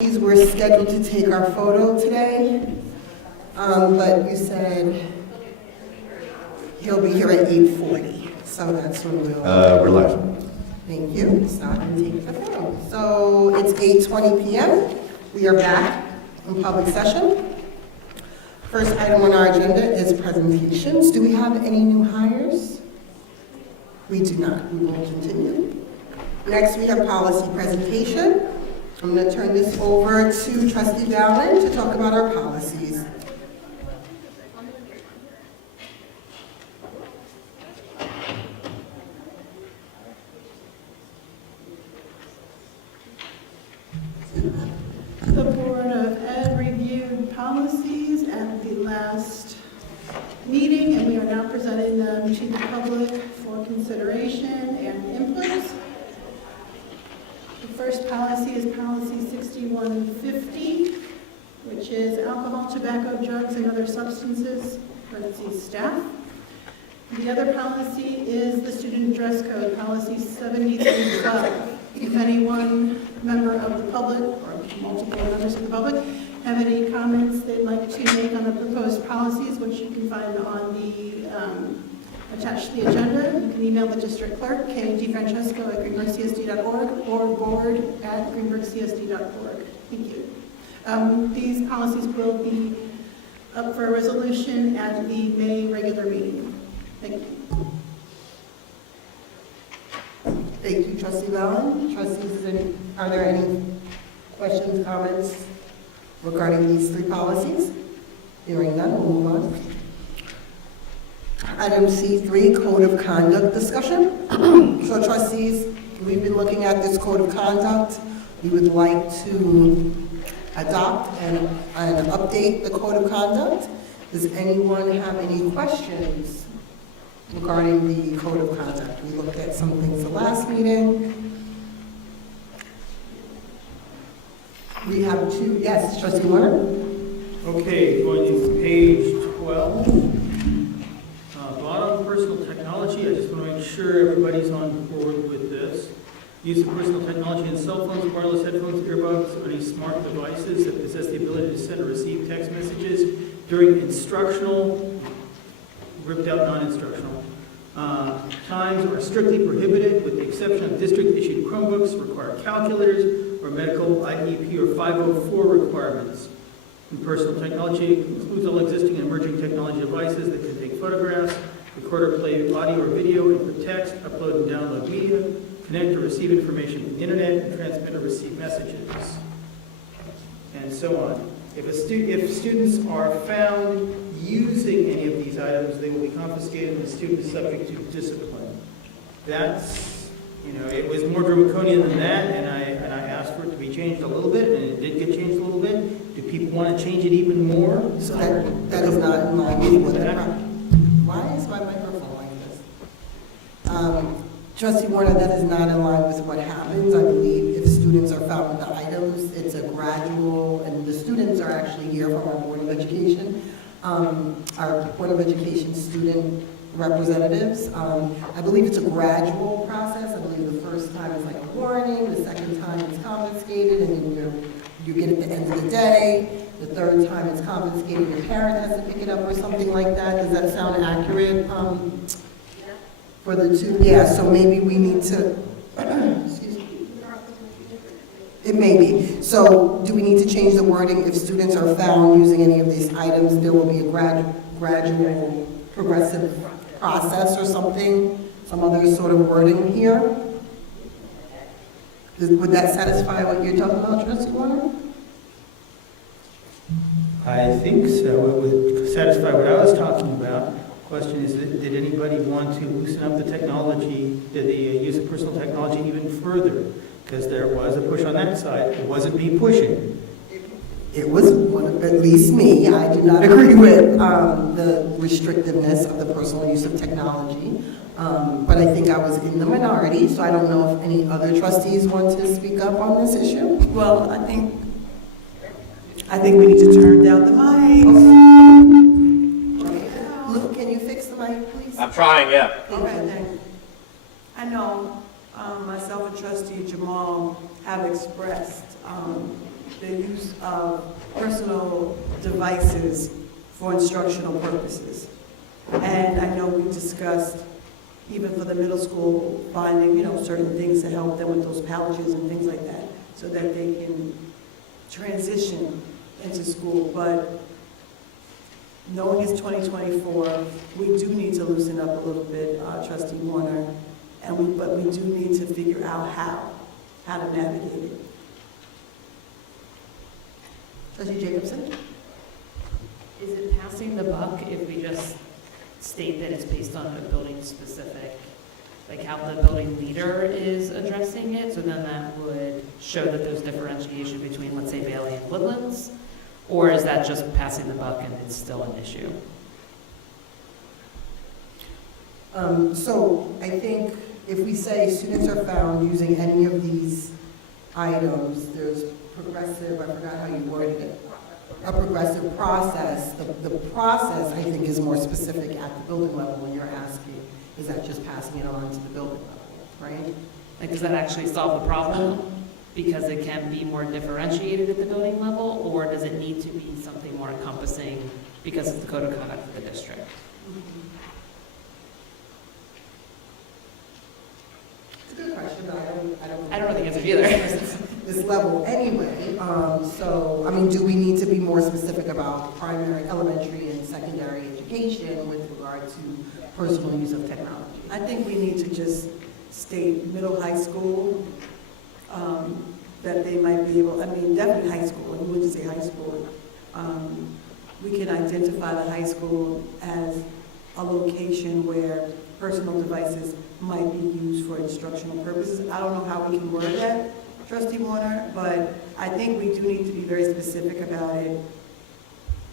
We're scheduled to take our photo today, but you said he'll be here at 8:40, so that's when We're live. Thank you. So I can take the photo. So it's 8:20 p.m. We are back in public session. First item on our agenda is presentations. Do we have any new hires? We do not. We will continue. Next, we have policy presentation. I'm going to turn this over to Trustee Valen to talk about our policies. The Board of Ed reviewed policies at the last meeting, and we are now presenting them to the public for consideration and input. The first policy is policy 6150, which is alcohol, tobacco, drugs, and other substances, parentheses, staff. The other policy is the student dress code, policy 7312. If anyone, member of the public, or multiple members of the public, have any comments they'd like to make on the proposed policies, which you can find on the attached to the agenda, you can email the district clerk, kdfrancesco@greenburghcsd.org, or board@greenburghcsd.org. Thank you. These policies will be up for a resolution at the May regular meeting. Thank you. Thank you, Trustee Valen. Trustees, are there any questions, comments regarding these three policies? Hearing none, we'll move on. Item C3, Code of Conduct discussion. So trustees, we've been looking at this Code of Conduct. We would like to adopt and update the Code of Conduct. Does anyone have any questions regarding the Code of Conduct? We looked at some things the last meeting. We have two, yes, Trustee Warner? Okay, going to page 12. Bottom, personal technology. I just want to make sure everybody's on board with this. Use of personal technology in cell phones, wireless headphones, earbuds, or any smart devices that possess the ability to send or receive text messages during instructional, ripped out non-instructional, times are strictly prohibited with the exception of district-issued Chromebooks, require calculators, or medical IEP or 504 requirements. And personal technology includes all existing and emerging technology devices that can take photographs, record or play audio or video, input text, upload and download media, connect or receive information from the internet, and transmit or receive messages, and so on. If students are found using any of these items, they will be confiscated and the student is subject to discipline. That's, it was more draconian than that, and I asked for it to be changed a little bit, and it did get changed a little bit. Do people want to change it even more? So that is not in line with what the problem. Why is my microphone like this? Trustee Warner, that is not in line with what happens. I believe if students are found with the items, it's a gradual, and the students are actually here from our Board of Education. Our Board of Education student representatives. I believe it's a gradual process. I believe the first time is like a warning, the second time it's confiscated, and then you get at the end of the day. The third time it's confiscated, your parent has to pick it up or something like that. Does that sound accurate for the two? Yeah, so maybe we need to, excuse me. It may be. So do we need to change the wording? If students are found using any of these items, there will be a gradual, progressive process or something, some other sort of wording here? Would that satisfy what you're talking about, Trustee Warner? I think so. It would satisfy what I was talking about. Question is, did anybody want to loosen up the technology, the use of personal technology even further? Because there was a push on that side. It wasn't me pushing. It was at least me. I do not agree with the restrictiveness of the personal use of technology. But I think I was in the minority, so I don't know if any other trustees want to speak up on this issue. Well, I think we need to turn down the mics. Luke, can you fix the mic, please? I'm trying, yeah. Okay, thanks. I know myself and Trustee Jamal have expressed the use of personal devices for instructional purposes. And I know we discussed, even for the middle school, finding, certain things to help them with those pouches and things like that, so that they can transition into school. But knowing it's 2024, we do need to loosen up a little bit, Trustee Warner, but we do need to figure out how to navigate it. Trustee Jacobson? Is it passing the buck if we just state that it's based on a building specific, like how the building leader is addressing it? So then that would show that there's differentiation between, let's say, Bailey and Woodlands? Or is that just passing the buck and it's still an issue? So I think if we say students are found using any of these items, there's progressive, I forgot how you worded it, a progressive process. The process, I think, is more specific at the building level when you're asking, is that just passing it on to the building level, right? Like, does that actually solve the problem? Because it can be more differentiated at the building level, or does it need to be something more encompassing because it's the code of conduct for the district? It's a good question, but I don't know the answer either. This level anyway. So, I mean, do we need to be more specific about primary, elementary, and secondary education with regard to personal use of technology? I think we need to just state middle high school, that they might be able, definitely high school, and we wouldn't say high school. We can identify the high school as a location where personal devices might be used for instructional purposes. I don't know how we can word that, Trustee Warner, but I think we do need to be very specific about it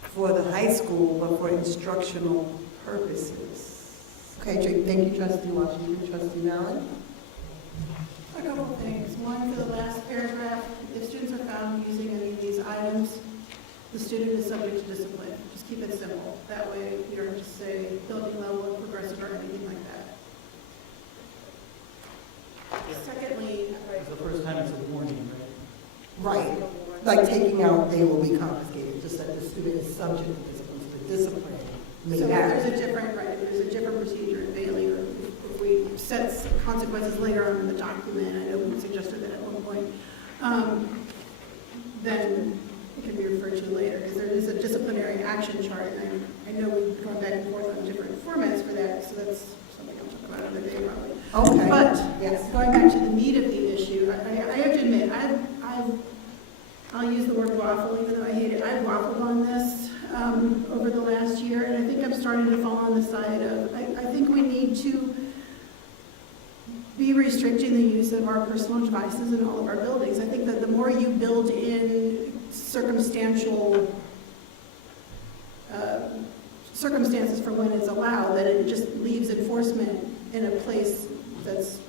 for the high school, but for instructional purposes. Okay, thank you, Trustee Washington. Trustee Mallon? A couple of things. One, for the last paragraph, if students are found using any of these items, the student is subject to discipline. Just keep it simple. That way you don't just say building level or progressive or anything like that. Secondly, It's the first time it's a warning, right? Right. Like taking out, they will be confiscated, just that the student is subject to discipline. So the discipline may so vary. there's a different procedure in Bailey, or if we set consequences later on in the document, I know we suggested that at one point, then it can be referred to later, because there is a disciplinary action chart, and I know we've gone back and forth on different formats for that, so that's something I'll talk about another day probably. Okay. But Yes. going back to the meat of the issue, I have to admit, I'll use the word waffle, even though I hate it. I've waffled on this over the last year, and I think I'm starting to fall on the side of, I think we need to be restricting the use of our personal devices in all of our buildings. I think that the more you build in circumstantial circumstances for when it's allowed, that it just leaves enforcement in a place that's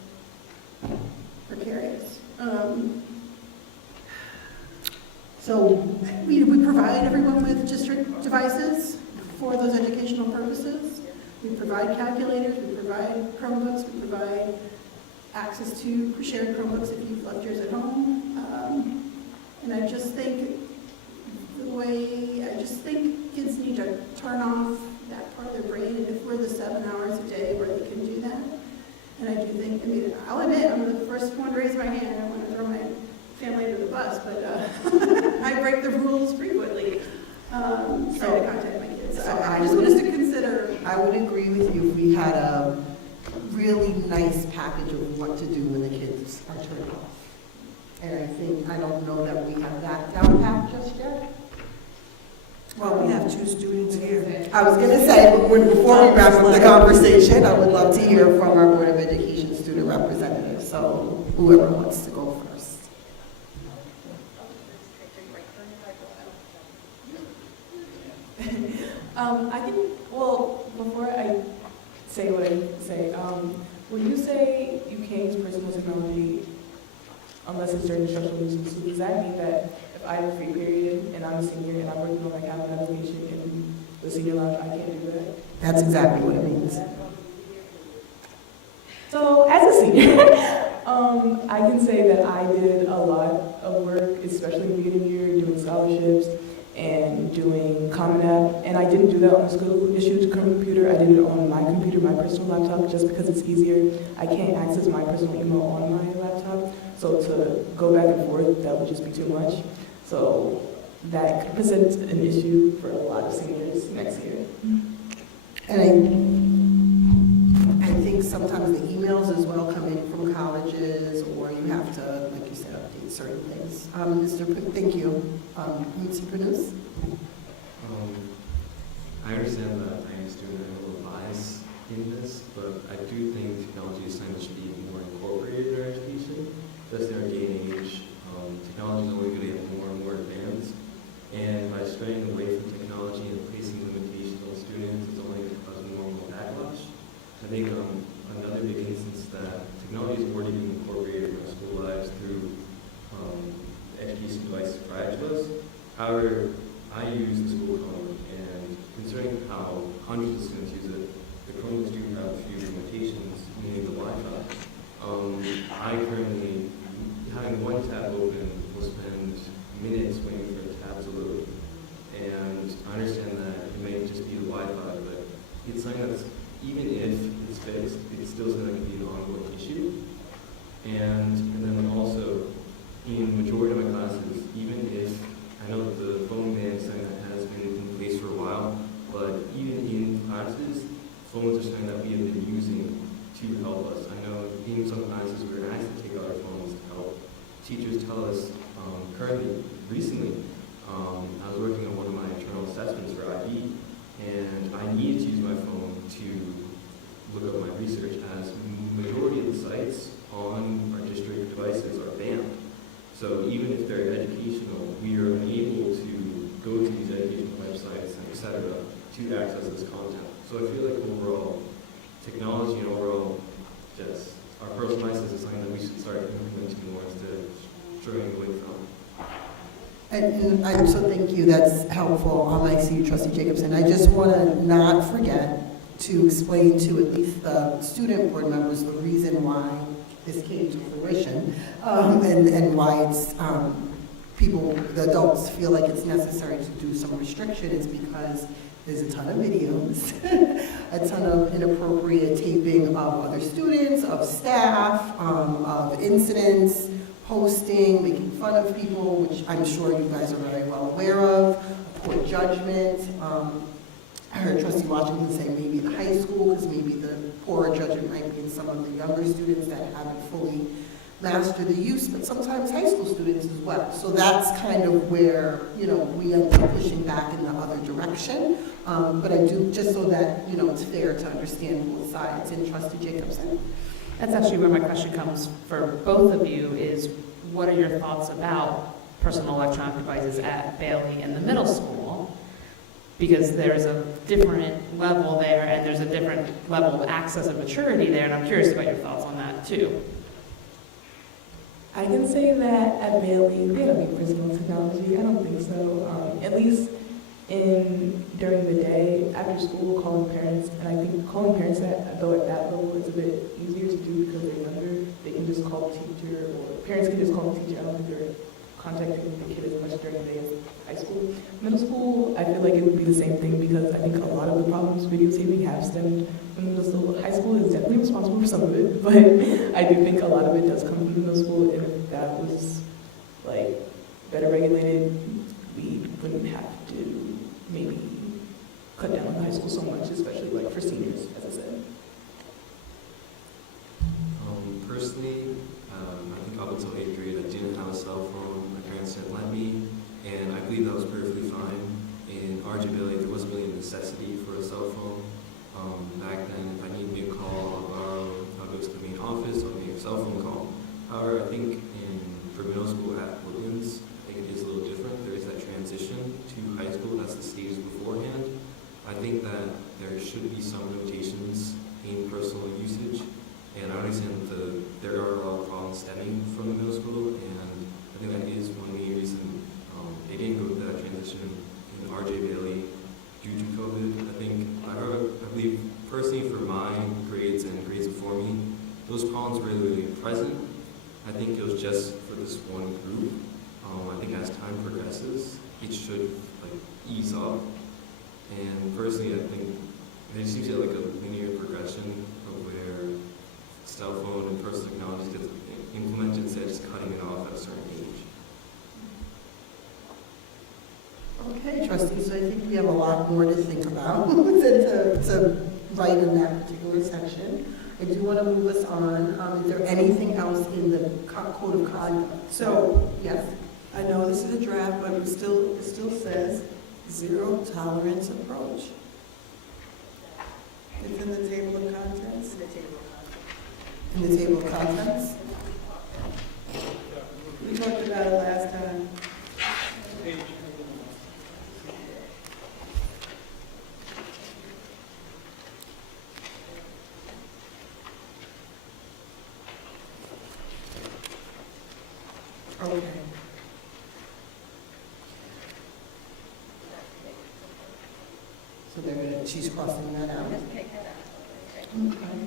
precarious. So, We provide everyone with district devices for those educational purposes. We provide calculators, we provide Chromebooks, we provide access to shared Chromebooks if you've left yours at home. And I just think kids need to turn off that part of their brain, and if we're the 7 hours a day where they can do that. And I do think, I'll admit, I'm the first one to raise my hand. I don't want to throw my family under the bus, but I break the rules frequently trying to contact my kids. So I just want us to consider. I would agree with you if we had a really nice package of what to do when the kids are turned off. And I don't know that we have that down pat just yet. Well, we have 2 students here. I was going to say, before we wrap up the conversation, I would love to hear from our Board of Education student representative. So whoever wants to go first. I think, well, before I say what I say, when you say you can't use personal technology unless it's during instructional use, so does that mean that if I have a free period and I'm a senior and I'm working on my Kaplan application in the senior lounge, I can't do that? That's exactly what it means. So, as a senior, I can say that I did a lot of work, especially beginning year, initiatives and doing Common App. And I didn't do that on the school-issued computer. I did it on my computer, my personal laptop, just because it's easier. I can't access my personal email on my laptop, so to go back and forth, that would just be too much. So that could present an issue for a lot of seniors next year. And I think sometimes the emails as well come in from colleges, or you have to, like you said, update certain things. Thank you. Mr. Prunus? I understand that I am a student and a little biased in this, but I do think technology is something that should be more incorporated in our education, especially in our day and age. Technology is only going to get more and more advanced, and by straying away from technology and placing limitations on students, it's only going to cause more and more backlash. I think another big instance that technology is already being incorporated in our school lives through education devices prior to us. However, I use the school phone, and considering how hundreds of students use it, the Chromebooks do have a few limitations, meaning the Wi-Fi. I currently, having one tab open, will spend minutes waiting for the tab to load. And I understand that it may just be the Wi-Fi, but it's something that's, even if it's fixed, it's still something that can be an ongoing issue. And then also, in majority of my classes, even if I know that the phone ban is something that has been in place for a while, but even in classes, phones are something that we have been using to help us. I know in some classes we were asked to take out our phones to help. Teachers tell us recently, I was working on one of my internal assessments for IB, and I needed to use my phone to look up my research, as majority of the sites on our district devices are banned. So even if they're educational, we are unable to go to these educational websites, et cetera, to access this content. So I feel like overall, technology and overall, just our personal license is something that we should start implementing more instead of straying away from. And so thank you, that's helpful. I see you, Trustee Jacobson. I just want to not forget to explain to at least the student board members the reason why this came to fruition, and why it's the adults feel like it's necessary to do some restriction. Is because there's a ton of videos, a ton of inappropriate taping of other students, of staff, of incidents, posting, making fun of people, which I'm sure you guys are very well aware of, poor judgment. I heard Trustee Washington say maybe the high school, because maybe the poorer judgment might be in some of the younger students that haven't fully mastered the use, but sometimes high school students as well. So that's kind of where, we end up pushing back in the other direction. But I do, just so that, it's fair to understand both sides. And Trustee Jacobson? That's actually where my question comes for both of you is, what are your thoughts about personal electronic devices at Bailey and the middle school? Because there's a different level there, and there's a different level of access and maturity there, and I'm curious about your thoughts on that too. I can say that at Bailey, they don't need personal technology. I don't think so. At least during the day, after school, calling parents, and I think calling parents at that level is a bit easier to do because they're younger. They can just call the teacher, or parents can just call the teacher. I don't think they're contacting the kid as much during the day as high school. Middle school, I feel like it would be the same thing because I think a lot of the problems videotaping have stemmed from middle school. High school is definitely responsible for some of it, but I do think a lot of it does come from middle school, and if that was better regulated, we wouldn't have to maybe cut down on high school so much, especially for seniors, as I said. Personally, I think up until 8th grade, I didn't have a cell phone. My parents didn't let me, and I believe that was perfectly fine. In RJ Bailey, there wasn't really a necessity for a cell phone. Back then, if I needed to make a call, I'll go to the main office, I'll make a cell phone call. However, I think for middle school at Woodlands, I think it is a little different. There is that transition to high school, that's the stages beforehand. I think that there should be some limitations in personal usage, and I understand that there are a lot of problems stemming from the middle school, and I think that is one main reason they didn't go through that transition in RJ Bailey due to COVID. I believe personally for my grades and grades before me, those problems were really present. I think it was just for this one group. I think as time progresses, it should like ease up. And personally, I think there seems to be like a linear progression of where cell phone and personal technologies gets implemented instead of just cutting it off at a certain age. Okay, trustees, so I think we have a lot more to think about to write in that particular section. I do want to move us on. Is there anything else in the code of conduct? So, Yes? I know this is a draft, but it still says zero tolerance approach. It's in the table of contents? In the table of contents? We talked about it last time. Okay. So she's crossing that out. Okay,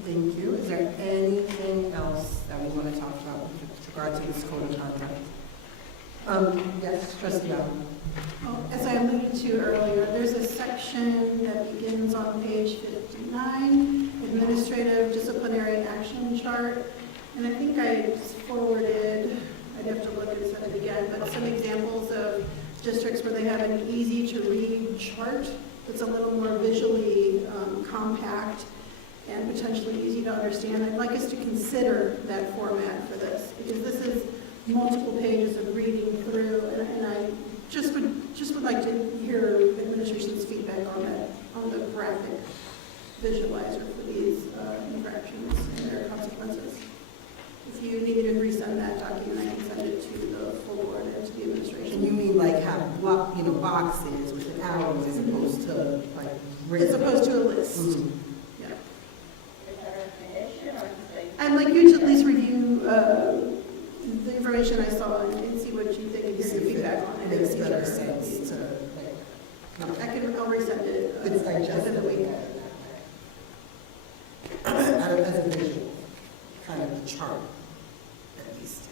thank you. Is there anything else that we want to talk about with regard to this code of conduct? Yes, trustee Allen. Well, as I alluded to earlier, there's a section that begins on page 59, Administrative Disciplinary Action Chart. And I think I forwarded, I'd have to look and set it again, but some examples of districts where they have an easy-to-read chart that's a little more visually compact and potentially easy to understand. I'd like us to consider that format for this, because this is multiple pages of reading through, and I just would like to hear administration's feedback on that, on the graphic visualizer for these infractions and their consequences. If you need me to resend that document, I can send it to the full board and to the administration. And you mean like have boxes with arrows as opposed to like written? As opposed to a list. Mhm. Yeah. I'd like you to at least review the information I saw and see what you think and See get your if feedback on it it. makes in the better future. sense to like. I'll resend it It's within the week. As a visual, kind of a chart, at least.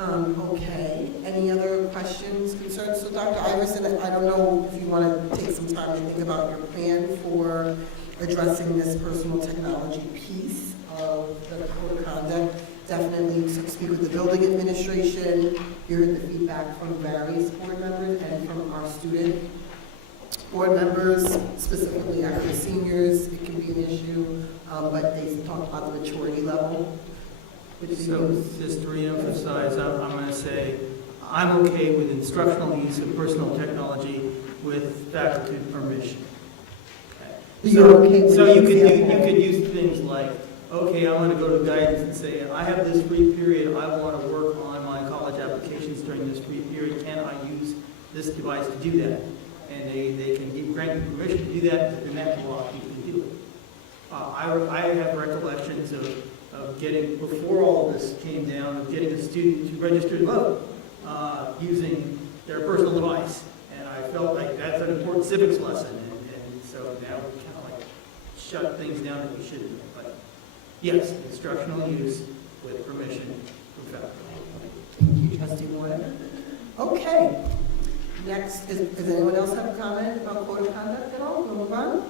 Okay, any other questions, concerns? So Dr. Iverson, I don't know if you want to take some time to think about your plan for addressing this personal technology piece of the code of conduct. Definitely speak with the building administration, hear the feedback from various board members and from our student board members, specifically our seniors. It can be an issue, but they talk about the maturity level. So just to reemphasize, I'm going to say, I'm okay with instructional use of personal technology with faculty permission. Okay. You're okay with So the you example? could use things like, okay, I'm going to go to guidance and say, I have this free period, I want to work on my college applications during this free period, can I use this device to do that? And they can grant you permission to do that, and that block you can do it. I have recollections of getting, before all of this came down, of getting a student to register to vote using their personal device. And I felt like that's an important civics lesson. And so now we kind of like shut things down that we shouldn't. But yes, instructional use with permission from faculty. Thank you, trustee Warner. Okay. Next, does anyone else have a comment about code of conduct at all? We'll move on.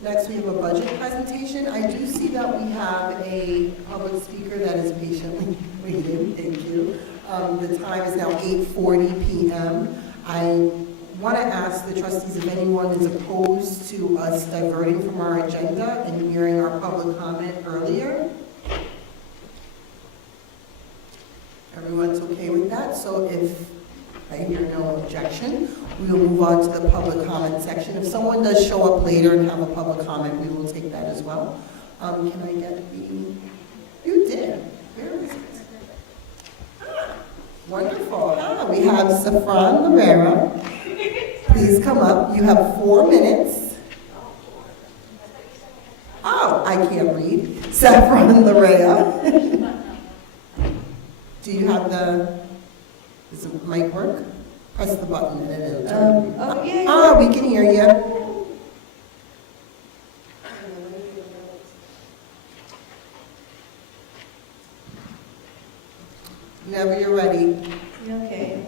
Next, we have a budget presentation. I do see that we have a public speaker that is patiently waiting. Thank you. The time is now 8:40 p.m. I want to ask the trustees if anyone is opposed to us diverting from our agenda and hearing our public comment earlier. Everyone's okay with that? So if I hear no objection, we will move on to the public comment section. If someone does show up later and have a public comment, we will take that as well. Can I get the, you did, where is it? Ah, wonderful, we have Safran Lorera. Please come up, you have 4 minutes. Oh, I can't read. Safran Lorera. Do you have does the mic work? Press the button and it'll turn. Oh, yeah. Ah, we can hear you. Whenever you're ready. Okay.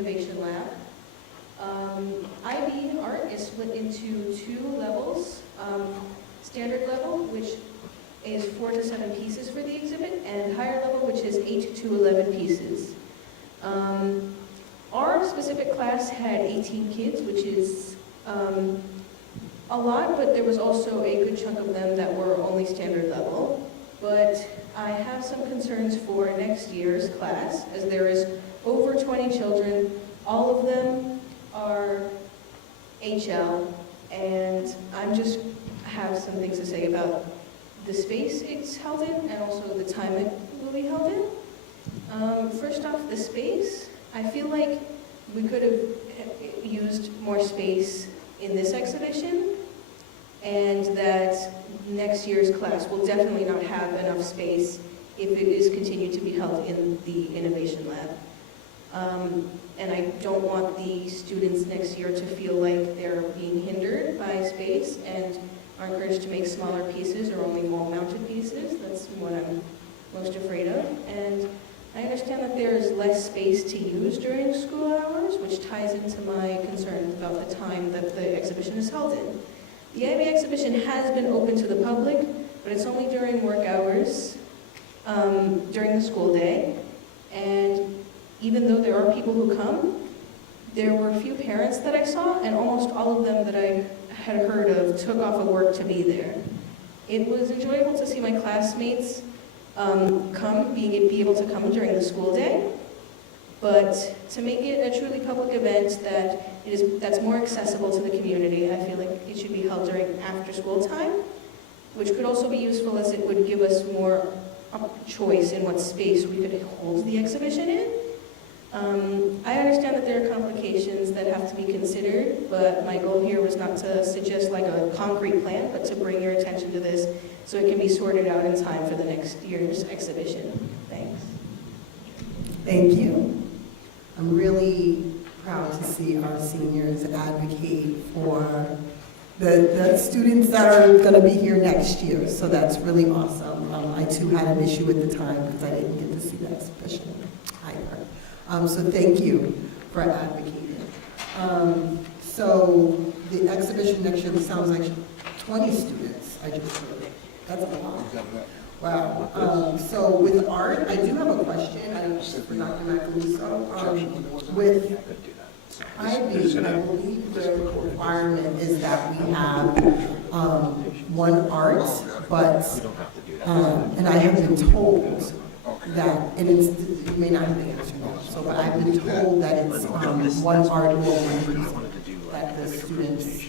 Innovation Lab. IB art is split into 2 levels. Standard level, which is 4 to 7 pieces for the exhibit, and higher level, which is 8 to 11 pieces. Our specific class had 18 kids, which is a lot, but there was also a good chunk of them that were only standard level. But I have some concerns for next year's class, as there is over 20 children. All of them are HL, and I'm just have some things to say about the space it's held in and also the time it will be held in. First off, the space. I feel like we could have used more space in this exhibition, and that next year's class will definitely not have enough space if it is continued to be held in the Innovation Lab. And I don't want the students next year to feel like they're being hindered by space and are encouraged to make smaller pieces or only wall-mounted pieces. That's what I'm most afraid of. And I understand that there is less space to use during school hours, which ties into my concerns about the time that the exhibition is held in. The IB exhibition has been open to the public, but it's only during work hours, during the school day. And even though there are people who come, there were a few parents that I saw, and almost all of them that I had heard of took off of work to be there. It was enjoyable to see my classmates be able to come during the school day, but to make it a truly public event that's more accessible to the community, I feel like it should be held during after-school time, which could also be useful as it would give us more choice in what space we could hold the exhibition in. I understand that there are complications that have to be considered, but my goal here was not to suggest like a concrete plan, but to bring your attention to this so it can be sorted out in time for the next year's exhibition. Thanks. Thank you. I'm really proud to see our seniors advocate for the students that are going to be here next year, so that's really awesome. I too had an issue with the time because I didn't get to see that exhibition either. So thank you for advocating. So the exhibition next year sounds like 20 students, I just heard. That's a lot. Wow. So with art, I do have a question, I don't know for Dr. Macaluso. With IB, I believe the requirement is that we have one art, but, and I have been told that, and you may not have the answer now, so, but I've been told that it's one art or one piece that the students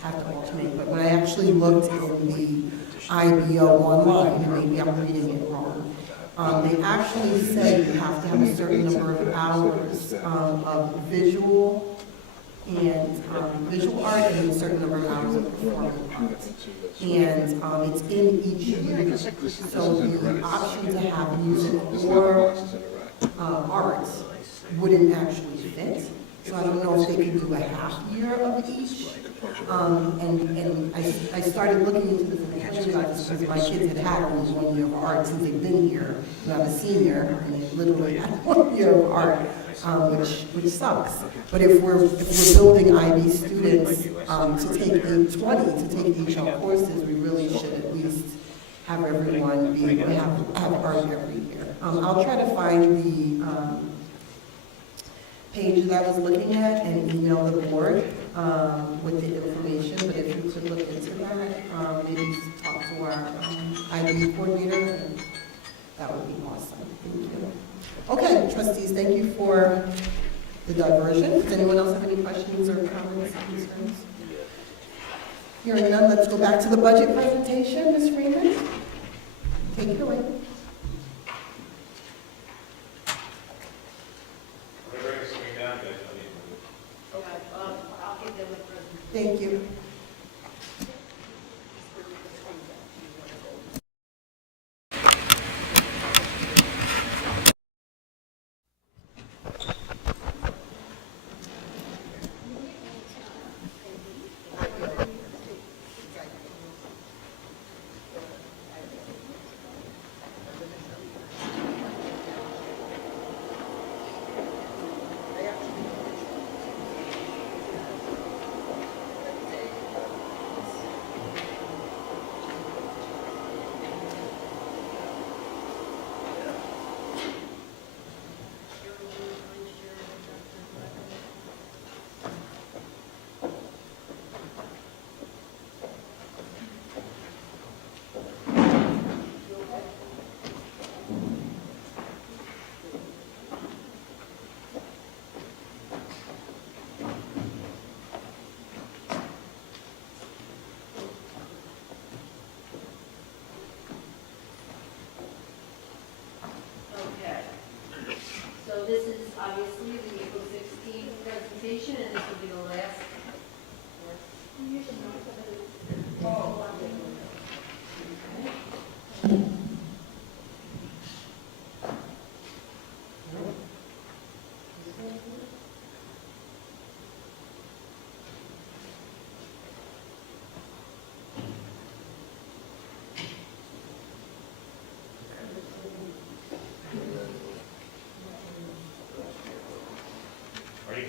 have to alternate. But when I actually looked in the IBO online, and maybe I'm reading it wrong, they actually say you have to have a certain number of hours of visual and visual art and a certain number of hours of performing art. And it's in each year. So the option to have music or art wouldn't actually fit. So I don't know if they could do a half year of each. And I started looking into this because my kids had only 1 year of art since they've been here. And I'm a senior, and they literally had 1 year of art, which sucks. But if we're building IB students to take 20 to take HL courses, we really should at least have everyone be able to have art every year. I'll try to find the page that I was looking at and email the board with the information, but if you could look into that, maybe talk to our IB coordinator, and that would be awesome. Thank you. Okay, trustees, thank you for the diversion. Does anyone else have any questions or comments or concerns? Hearing none, let's go back to the budget presentation. Ms. Freeman, take it away. Thank you.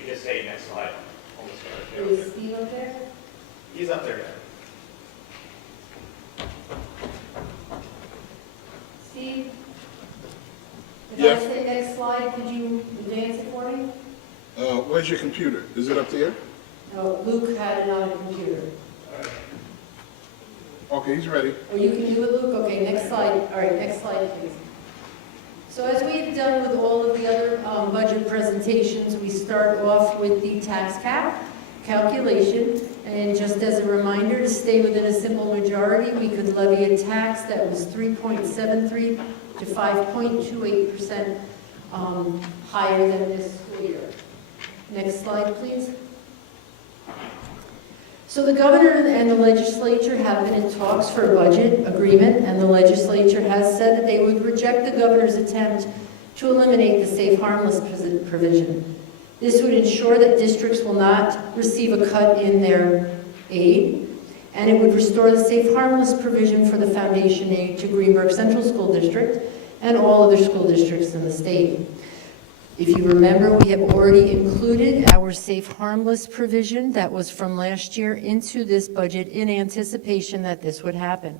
could just say next slide. Almost got it. Is Steve up there? He's up there now. Steve? If Yes. I say next slide, could you advance it for me? Where's your computer? Is it up there? No, Luke had it on a computer. Okay, he's ready. Or you can do it, Luke? Okay, next slide. All right, next slide, please. So as we've done with all of the other budget presentations, we start off with the tax cap calculation. And just as a reminder, to stay within a simple majority, we could levy a tax that was 3.73 to 5.28% higher than this school year. Next slide, please. So the governor and the legislature have been in talks for a budget agreement, and the legislature has said that they would reject the governor's attempt to eliminate the safe harmless provision. This would ensure that districts will not receive a cut in their aid, and it would restore the safe harmless provision for the foundation aid to Greenburgh Central School District and all other school districts in the state. If you remember, we have already included our safe harmless provision that was from last year into this budget in anticipation that this would happen.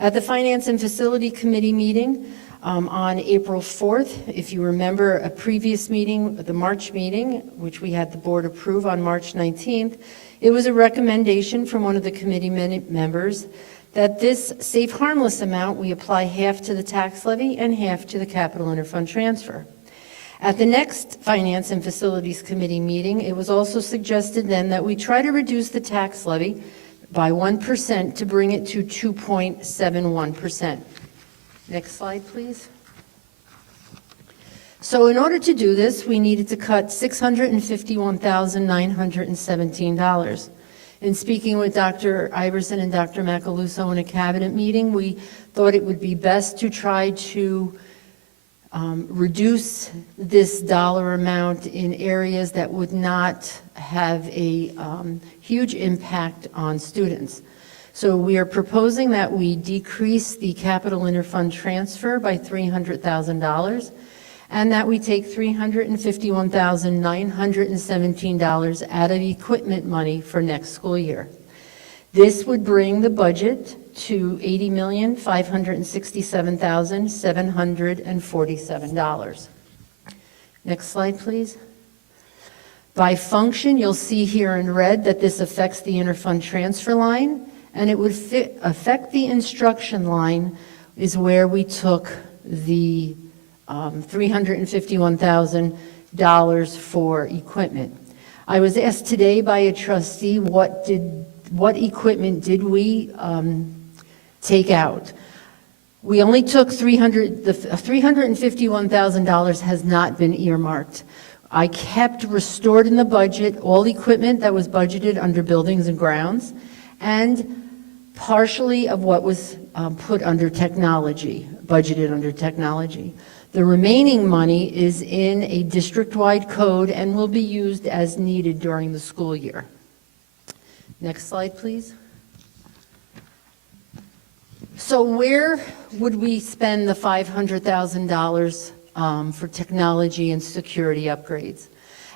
At the Finance and Facility Committee meeting on April 4th, if you remember a previous meeting, the March meeting, which we had the board approve on March 19th, it was a recommendation from one of the committee members that this safe harmless amount, we apply half to the tax levy and half to the capital interfund transfer. At the next Finance and Facilities Committee meeting, it was also suggested then that we try to reduce the tax levy by 1% to bring it to 2.71%. Next slide, please. So in order to do this, we needed to cut $651,917. In speaking with Dr. Iverson and Dr. Macaluso in a cabinet meeting, we thought it would be best to try to reduce this dollar amount in areas that would not have a huge impact on students. So we are proposing that we decrease the capital interfund transfer by $300,000 and that we take $351,917 out of equipment money for next school year. This would bring the budget to $80,567,747. Next slide, please. By function, you'll see here in red that this affects the interfund transfer line, and it would affect the instruction line is where we took the $351,000 for equipment. I was asked today by a trustee what equipment did we take out. We only took $351,000 has not been earmarked. I kept restored in the budget all equipment that was budgeted under buildings and grounds and partially of what was put under technology, budgeted under technology. The remaining money is in a district-wide code and will be used as needed during the school year. Next slide, please. So where would we spend the $500,000 for technology and security upgrades?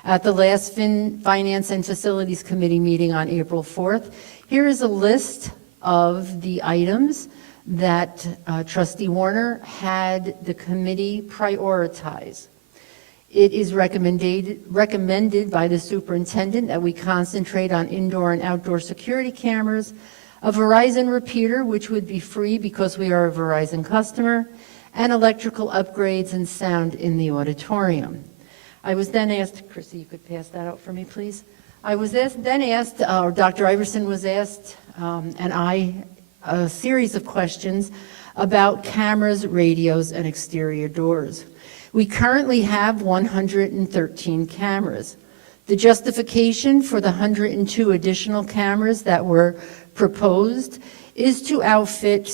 At the last Finance and Facilities Committee meeting on April 4th, here is a list of the items that Trustee Warner had the committee prioritize. It is recommended by the superintendent that we concentrate on indoor and outdoor security cameras, a Verizon repeater, which would be free because we are a Verizon customer, and electrical upgrades and sound in the auditorium. I was then asked, Chrissy, you could pass that out for me, please. I was then asked, or Dr. Iverson was asked, and I, a series of questions about cameras, radios, and exterior doors. We currently have 113 cameras. The justification for the 102 additional cameras that were proposed is to outfit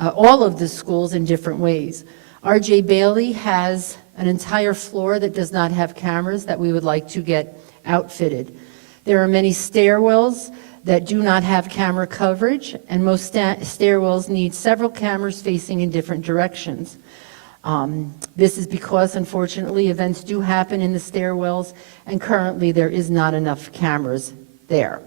all of the schools in different ways. R.J. Bailey has an entire floor that does not have cameras that we would like to get outfitted. There are many stairwells that do not have camera coverage, and most stairwells need several cameras facing in different directions. This is because, unfortunately, events do happen in the stairwells, and currently there is not enough cameras there.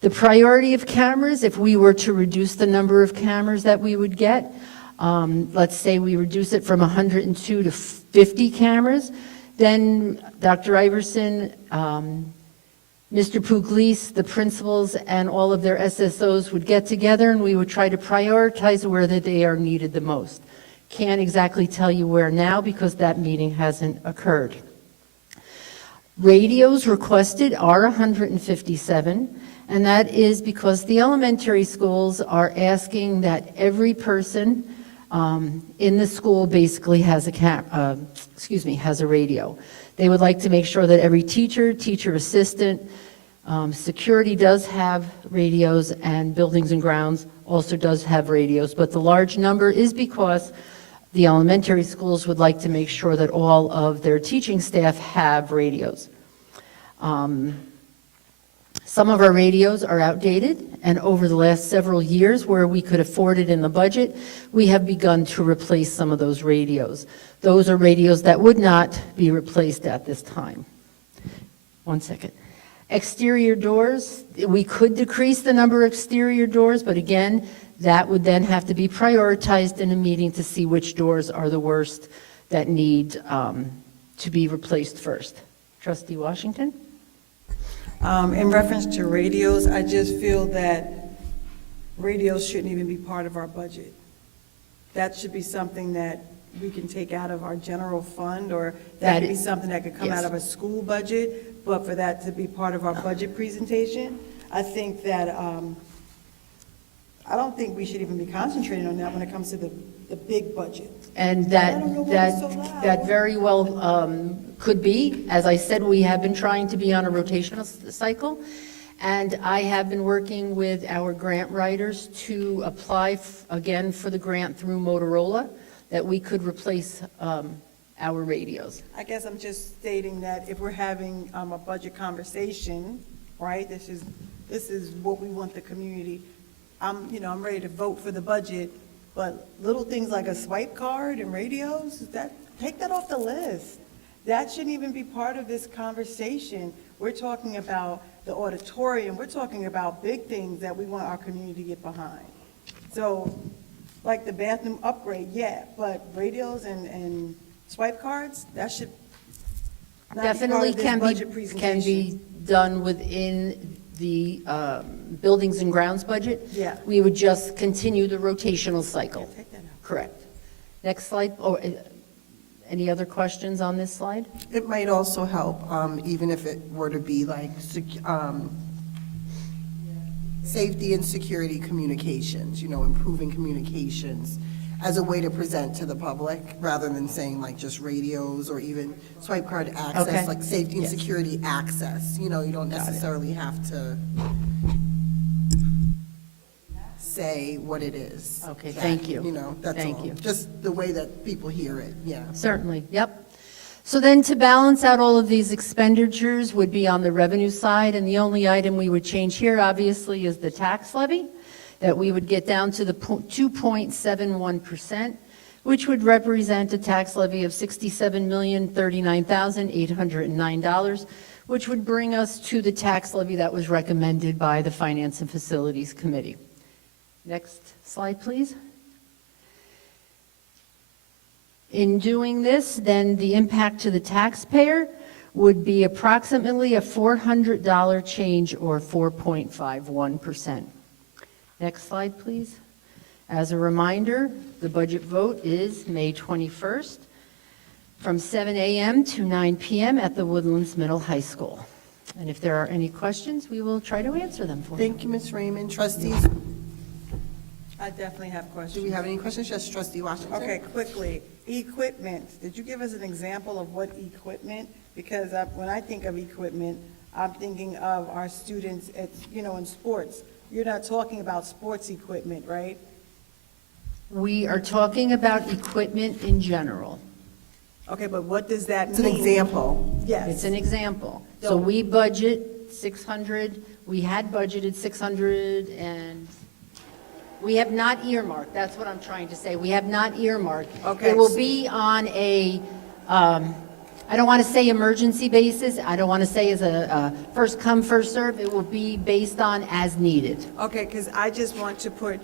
The priority of cameras, if we were to reduce the number of cameras that we would get, let's say we reduce it from 102 to 50 cameras, then Dr. Iverson, Mr. Pugliese, the principals, and all of their SSOs would get together, and we would try to prioritize where that they are needed the most. Can't exactly tell you where now because that meeting hasn't occurred. Radios requested are 157, and that is because the elementary schools are asking that every person in the school basically has a radio. They would like to make sure that every teacher, teacher assistant, security does have radios, and buildings and grounds also does have radios. But the large number is because the elementary schools would like to make sure that all of their teaching staff have radios. Some of our radios are outdated, and over the last several years, where we could afford it in the budget, we have begun to replace some of those radios. Those are radios that would not be replaced at this time. One second. Exterior doors, we could decrease the number of exterior doors, but again, that would then have to be prioritized in a meeting to see which doors are the worst that need to be replaced first. Trustee Washington? In reference to radios, I just feel that radios shouldn't even be part of our budget. That should be something that we can take out of our general fund, or that could be something that could come out of a school budget, but for that to be part of our budget presentation, I think that, I don't think we should even be concentrating on that when it comes to the big budget. And that very well could be. As I said, we have been trying to be on a rotational cycle, and I have been working with our grant writers to apply again for the grant through Motorola, that we could replace our radios. I guess I'm just stating that if we're having a budget conversation, right, this is what we want the community. I'm ready to vote for the budget, but little things like a swipe card and radios, take that off the list. That shouldn't even be part of this conversation. We're talking about the auditorium. We're talking about big things that we want our community to get behind. So, like the bathroom upgrade, yeah, but radios and swipe cards, that should not Definitely be part of this budget presentation. can be done within the buildings and grounds budget. Yeah. We would just continue the rotational cycle. Yeah, take that out. Correct. Next slide. Oh, any other questions on this slide? It might also help, even if it were to be like safety and security communications, improving communications as a way to present to the public, rather than saying like just radios or even swipe card access, Okay. like safety and Yes. security access. You don't necessarily have to say what it is. Okay, thank you. That's Thank all. you. Just the way that people hear it, yeah. Certainly, yep. So then to balance out all of these expenditures would be on the revenue side, and the only item we would change here, obviously, is the tax levy, that we would get down to the 2.71%, which would represent a tax levy of $67,039,809, which would bring us to the tax levy that was recommended by the Finance and Facilities Committee. Next slide, please. In doing this, then the impact to the taxpayer would be approximately a $400 change, or 4.51%. Next slide, please. As a reminder, the budget vote is May 21st from 7 a.m. to 9 p.m. at the Woodlands Middle High School. And if there are any questions, we will try to answer them for you. Thank you, Ms. Raymond. Trustees, I definitely have questions. do we have any questions? Yes, Trustee Washington? Okay, quickly, equipment. Did you give us an example of what equipment? Because when I think of equipment, I'm thinking of our students at, in sports. You're not talking about sports equipment, right? We are talking about equipment in general. Okay, but what does that mean? It's an example. Yes. It's an example. So we budget 600, we had budgeted 600 and We have not earmarked, that's what I'm trying to say. We have not earmarked. Okay. It will be on a, I don't want to say emergency basis, I don't want to say as a first come, first serve. It will be based on as needed. Okay, because I just want to put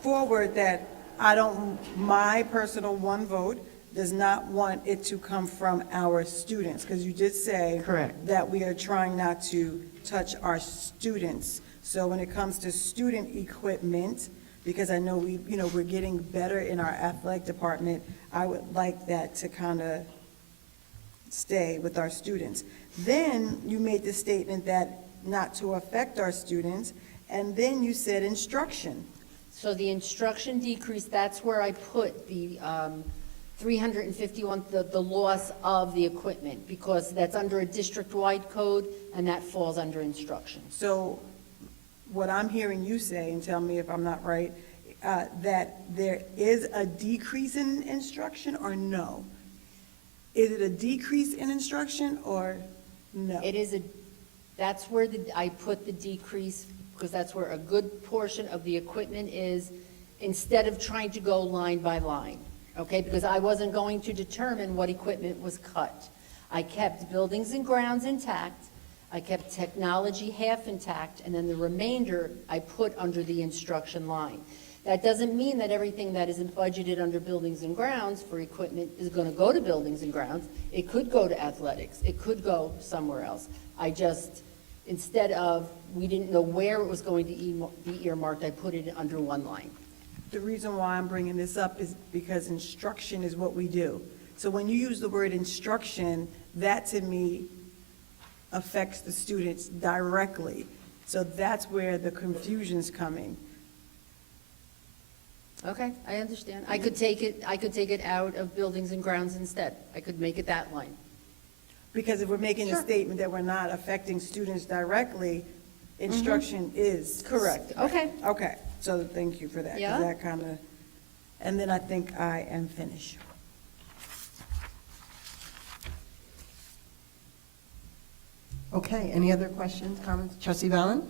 forward that I don't, my personal one vote does not want it to come from our students, because you did say. Correct. That we are trying not to touch our students. So when it comes to student equipment, because I know we're getting better in our athletic department, I would like that to kind of stay with our students. Then you made the statement that not to affect our students, and then you said instruction. So the instruction decrease, that's where I put the 351, the loss of the equipment, because that's under a district-wide code, and that falls under instruction. So what I'm hearing you say, and tell me if I'm not right, that there is a decrease in instruction or no? Is it a decrease in instruction or no? It is that's where I put the decrease, because that's where a good portion of the equipment is, instead of trying to go line by line, okay? Because I wasn't going to determine what equipment was cut. I kept buildings and grounds intact, I kept technology half intact, and then the remainder I put under the instruction line. That doesn't mean that everything that isn't budgeted under buildings and grounds for equipment is going to go to buildings and grounds. It could go to athletics. It could go somewhere else. I just, instead of, we didn't know where it was going to be earmarked, I put it under one line. The reason why I'm bringing this up is because instruction is what we do. So when you use the word instruction, that to me affects the students directly. So that's where the confusion's coming. Okay, I understand. I could take it out of buildings and grounds instead. I could make it that line. Because if we're making a Sure. statement that we're not affecting students directly, instruction is. Correct. Okay. Okay, so thank you for that. 'Cause Yeah. that kind of, and then I think I am finished. Okay, any other questions, comments? Trustee Valen?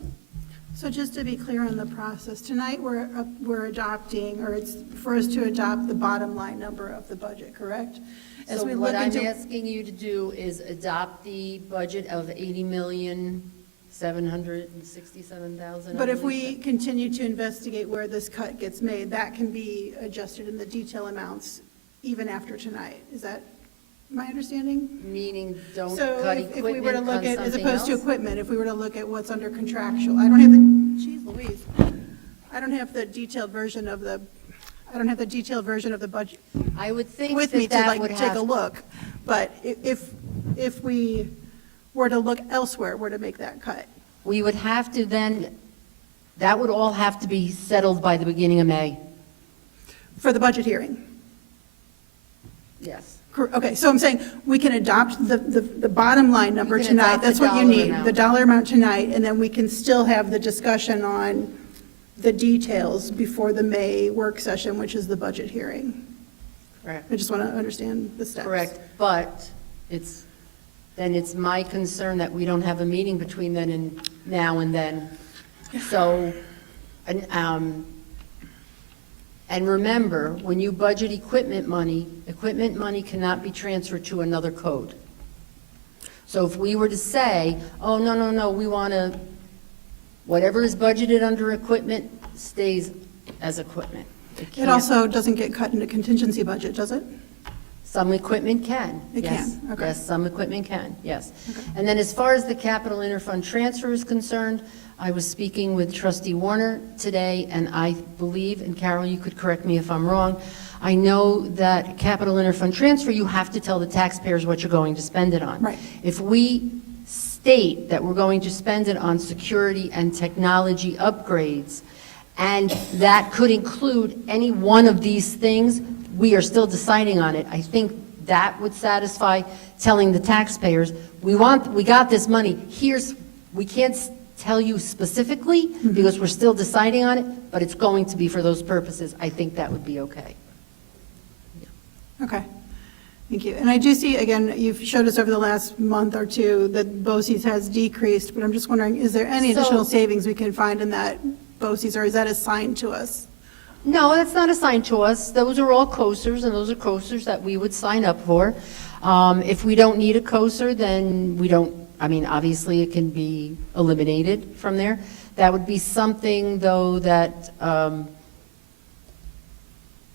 So just to be clear on the process, tonight we're adopting, or it's for us to adopt the bottom line number of the budget, correct? As So we what look I'm into, asking you to do is adopt the budget of $80,767,000. but if we continue to investigate where this cut gets made, that can be adjusted in the detail amounts even after tonight. Is that my understanding? Meaning don't So cut if we were to equipment, look cut at, as something opposed to else? equipment, if we were to look at what's under contractual, I don't have the, geez Louise, I don't have the detailed version of the budget I would think with me that to that would like take a have, look. But if we were to look elsewhere, were to make that cut. we would have to then, that would all have to be settled by the beginning of May. For the budget hearing. Yes. Okay, so I'm saying we can adopt the bottom line number We can tonight. adopt That's the what you dollar need, amount. the dollar amount tonight, and then we can still have the discussion on the details before the May work session, which is the budget hearing. Correct. I just want to understand the steps. Correct, but it's my concern that we don't have a meeting between then and now and then. So, and remember, when you budget equipment money cannot be transferred to another code. So if we were to say, oh, no, we want to, whatever is budgeted under equipment stays as equipment. It can't- also doesn't get cut into contingency budget, does it? Some equipment can. It yes. can, okay. Yes, some equipment can, yes. And then as far as the capital interfund transfer is concerned, I was speaking with Trustee Warner today, and I believe, and Carol, you could correct me if I'm wrong, I know that capital interfund transfer, you have to tell the taxpayers what you're going to spend it on. Right. If we state that we're going to spend it on security and technology upgrades, and that could include any one of these things, we are still deciding on it. I think that would satisfy telling the taxpayers, we got this money, we can't tell you specifically because we're still deciding on it, but it's going to be for those purposes. I think that would be okay. Okay, thank you. And I do see, again, you've showed us over the last month or two that BOCES has decreased, but I'm just wondering, is there any So- additional savings we can find in that BOCES, or is that assigned to us? No, that's not assigned to us. Those are all COSERs, and those are COSERs that we would sign up for. If we don't need a COSER, then we don't, I mean, obviously it can be eliminated from there. That would be something, though, that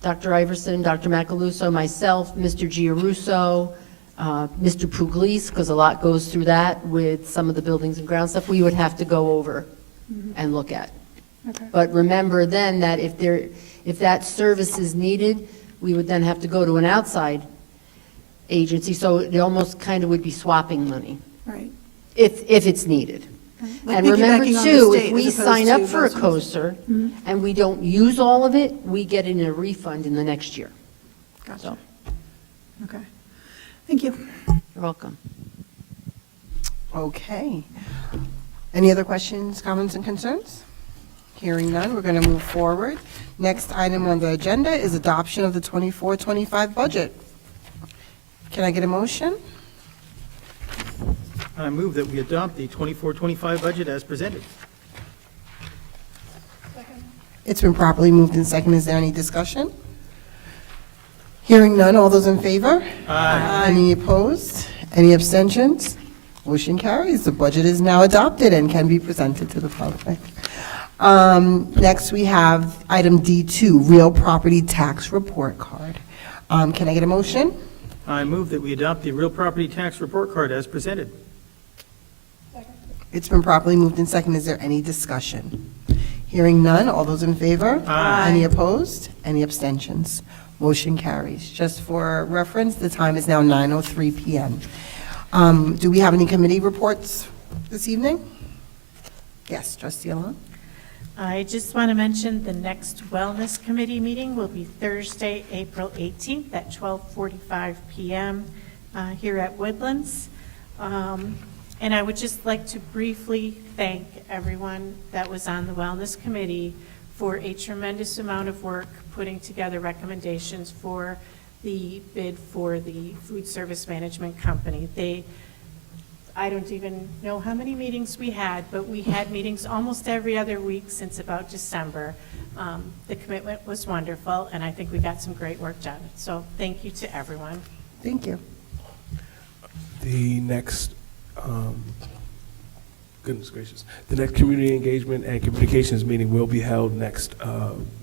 Dr. Iverson, Dr. Macaluso, myself, Mr. Giarusso, Mr. Pugliese, because a lot goes through that with some of the buildings and ground stuff, we would have to go over and look at. Okay. But remember then that if that service is needed, we would then have to go to an outside agency, so it almost kind of would be swapping money, Right. if it's needed. Like And remember piggybacking on the too, state if we as opposed sign up to for a BOCES. COSER Mhm. and we don't use all of it, we get in a refund in the next year. Gotcha. So, Okay. Thank you. you're welcome. Okay. Any other questions, comments, and concerns? Hearing none, we're going to move forward. Next item on the agenda is adoption of the 24-25 budget. Can I get a motion? I move that we adopt the 24-25 budget as presented. It's been properly moved and second. Is there any discussion? Hearing none, all those in favor? Aye. Any opposed? Any abstentions? Motion carries. The budget is now adopted and can be presented to the public. Next, we have item D2, real property tax report card. Can I get a motion? I move that we adopt the real property tax report card as presented. It's been properly moved and second. Is there any discussion? Hearing none, all those in favor? Aye. Any opposed? Any abstentions? Motion carries. Just for reference, the time is now 9:03 PM. Do we have any committee reports this evening? Yes, Trustee Alon? I just want to mention the next Wellness Committee meeting will be Thursday, April 18th at 12:45 PM here at Woodlands. And I would just like to briefly thank everyone that was on the Wellness Committee for a tremendous amount of work putting together recommendations for the bid for the food service management company. I don't even know how many meetings we had, but we had meetings almost every other week since about December. The commitment was wonderful, and I think we got some great work done. So thank you to everyone. Thank you. The next, goodness gracious, the next community engagement and communications meeting will be held next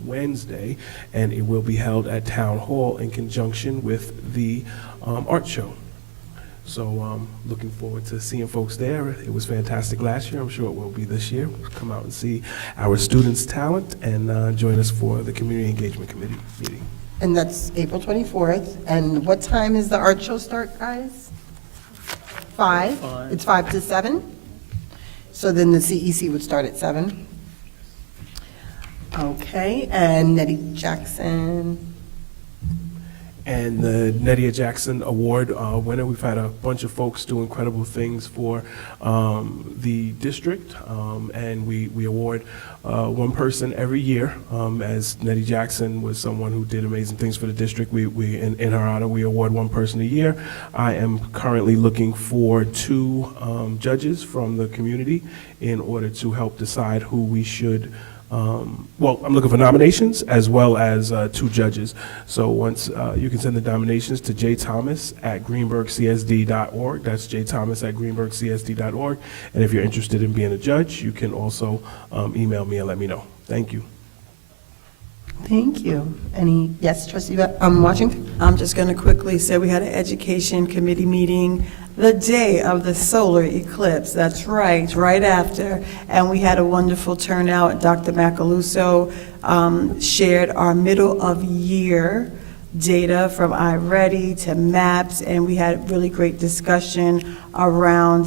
Wednesday, and it will be held at Town Hall in conjunction with the art show. So looking forward to seeing folks there. It was fantastic last year. I'm sure it will be this year. Come out and see our students' talent and join us for the community engagement committee meeting. And that's April 24th. And what time is the art show start, guys? 5? 5. It's 5 to 7? So then the CEC would start at 7. Okay, and Nettie Jackson. And the Nettie Jackson Award winner, we've had a bunch of folks do incredible things for the district, and we award one person every year. As Nettie Jackson was someone who did amazing things for the district, we in her honor, we award one person a year. I am currently looking for 2 judges from the community in order to help decide who we should well, I'm looking for nominations as well as 2 judges. So once you can send the nominations to jthomas@greenburgcsd.org. That's jthomas@greenburgcsd.org. And if you're interested in being a judge, you can also email me and let me know. Thank you. Thank you. Yes, Trustee Washington? I'm just going to quickly say we had an education committee meeting the day of the solar eclipse. That's right after. And we had a wonderful turnout. Dr. Macaluso shared our middle of year data from iReady to MAPS, and we had really great discussion around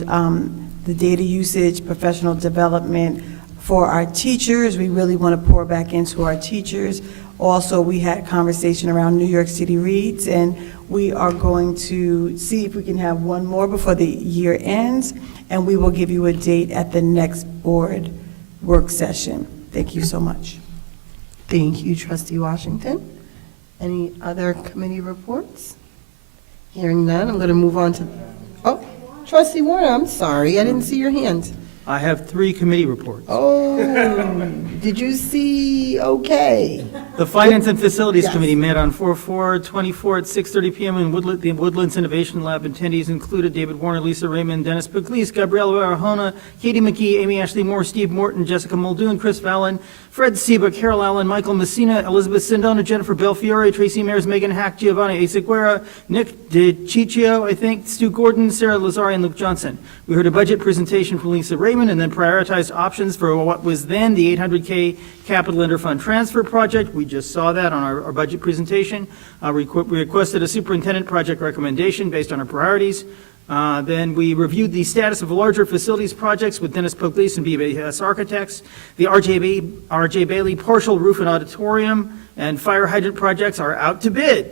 the data usage, professional development for our teachers. We really want to pour back into our teachers. Also, we had conversation around New York City Reads, and we are going to see if we can have one more before the year ends, and we will give you a date at the next board work session. Thank you so much. Thank you, Trustee Washington. Any other committee reports? Hearing none, I'm going to move on to, oh, Trustee Warner, I'm sorry, I didn't see your hand. I have 3 committee reports. Oh, did you see, okay. The Finance and Facilities Yes. Committee met on 4/4/24 at 6:30 PM in the Woodlands Innovation Lab. Attendees included David Warner, Lisa Raymond, Dennis Pugliese, Gabriella Arjona, Katie McGee, Amy Ashley Moore, Steve Morton, Jessica Muldoon, Chris Fallon, Fred Seba, Carol Allen, Michael Messina, Elizabeth Sindona, Jennifer Belfiore, Tracy Mears, Megan Hack, Giovanni Aceguera, Nick DiCiccio, I think, Stu Gordon, Sarah Lazari, and Luke Johnson. We heard a budget presentation from Lisa Raymond and then prioritized options for what was then the $800K Capital Interfund Transfer Project. We just saw that on our budget presentation. We requested a superintendent project recommendation based on our priorities. Then we reviewed the status of larger facilities projects with Dennis Pugliese and BBS Architects. The RJ Bailey partial roof and auditorium and fire hydrant projects are out to bid.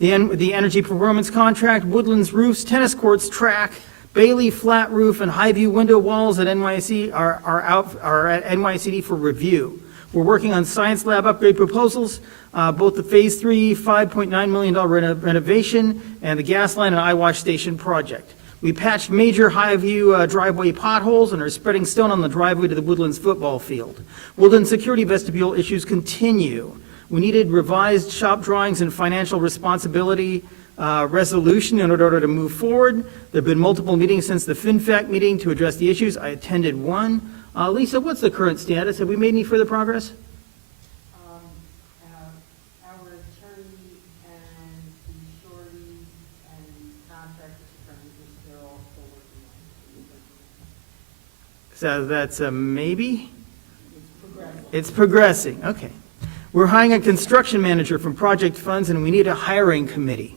The energy performance contract, Woodlands roofs, tennis courts, track, Bailey flat roof, and high view window walls at NYC are at NYCD for review. We're working on science lab upgrade proposals, both the Phase 3 $5.9 million renovation and the gas line and eye wash station project. We patched major high view driveway potholes and are spreading stone on the driveway to the Woodlands football field. Woodlands security vestibule issues continue. We needed revised shop drawings and financial responsibility resolution in order to move forward. There have been multiple meetings since the FinFac meeting to address the issues. I attended one. Lisa, what's the current status? Have we made any further progress? Our attorney and the surety and contractor's attorney is still working on it. So that's a maybe? It's progressing, okay. We're hiring a construction manager from project funds, and we need a hiring committee.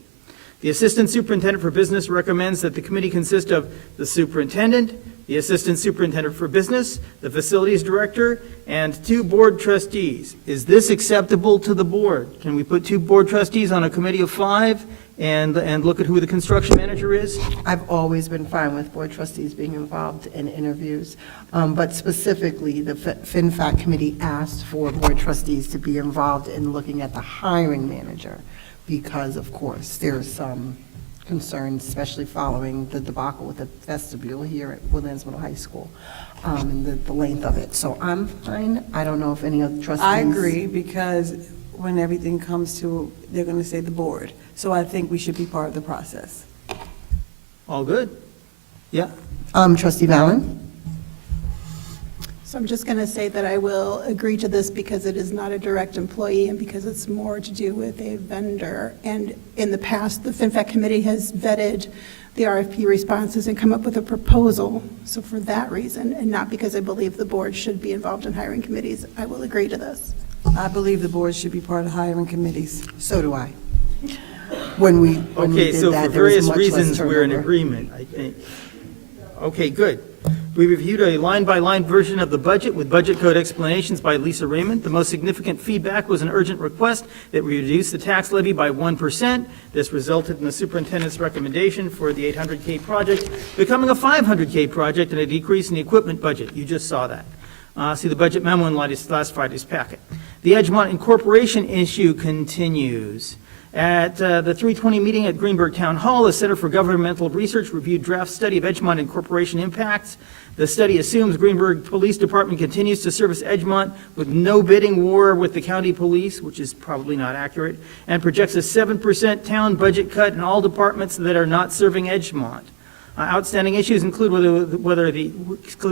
The Assistant Superintendent for Business recommends that the committee consist of the superintendent, the Assistant Superintendent for Business, the Facilities Director, and 2 board trustees. Is this acceptable to the board? Can we put 2 board trustees on a committee of 5 and look at who the construction manager is? I've always been fine with board trustees being involved in interviews, but specifically, the FinFac committee asked for board trustees to be involved in looking at the hiring manager, because, of course, there's some concerns, especially following the debacle with the vestibule here at Woodlands Middle High School, and the length of it. So I'm fine. I don't know if any other trustees. I agree, because when everything comes to, they're going to say the board. So I think we should be part of the process. All good? Yeah? Trustee Valen? So I'm just going to say that I will agree to this because it is not a direct employee and because it's more to do with a vendor. And in the past, the FinFac committee has vetted the RFP responses and come up with a proposal. So for that reason, and not because I believe the board should be involved in hiring committees, I will agree to this. I believe the board should be part of hiring committees. So do I. When we Okay, did so that, for there was various much less reasons, we're in turnover. agreement, I think. Okay, good. We reviewed a line-by-line version of the budget with budget code explanations by Lisa Raymond. The most significant feedback was an urgent request that we reduce the tax levy by 1%. This resulted in the superintendent's recommendation for the $800K project becoming a $500K project and a decrease in the equipment budget. You just saw that. See the budget memo in last Friday's packet. The Edgemont incorporation issue continues. At the 3:20 meeting at Greenburgh Town Hall, the Center for Governmental Research reviewed draft study of Edgemont incorporation impacts. The study assumes Greenburgh Police Department continues to service Edgemont with no bidding war with the county police, which is probably not accurate, and projects a 7% town budget cut in all departments that are not serving Edgemont. Outstanding issues include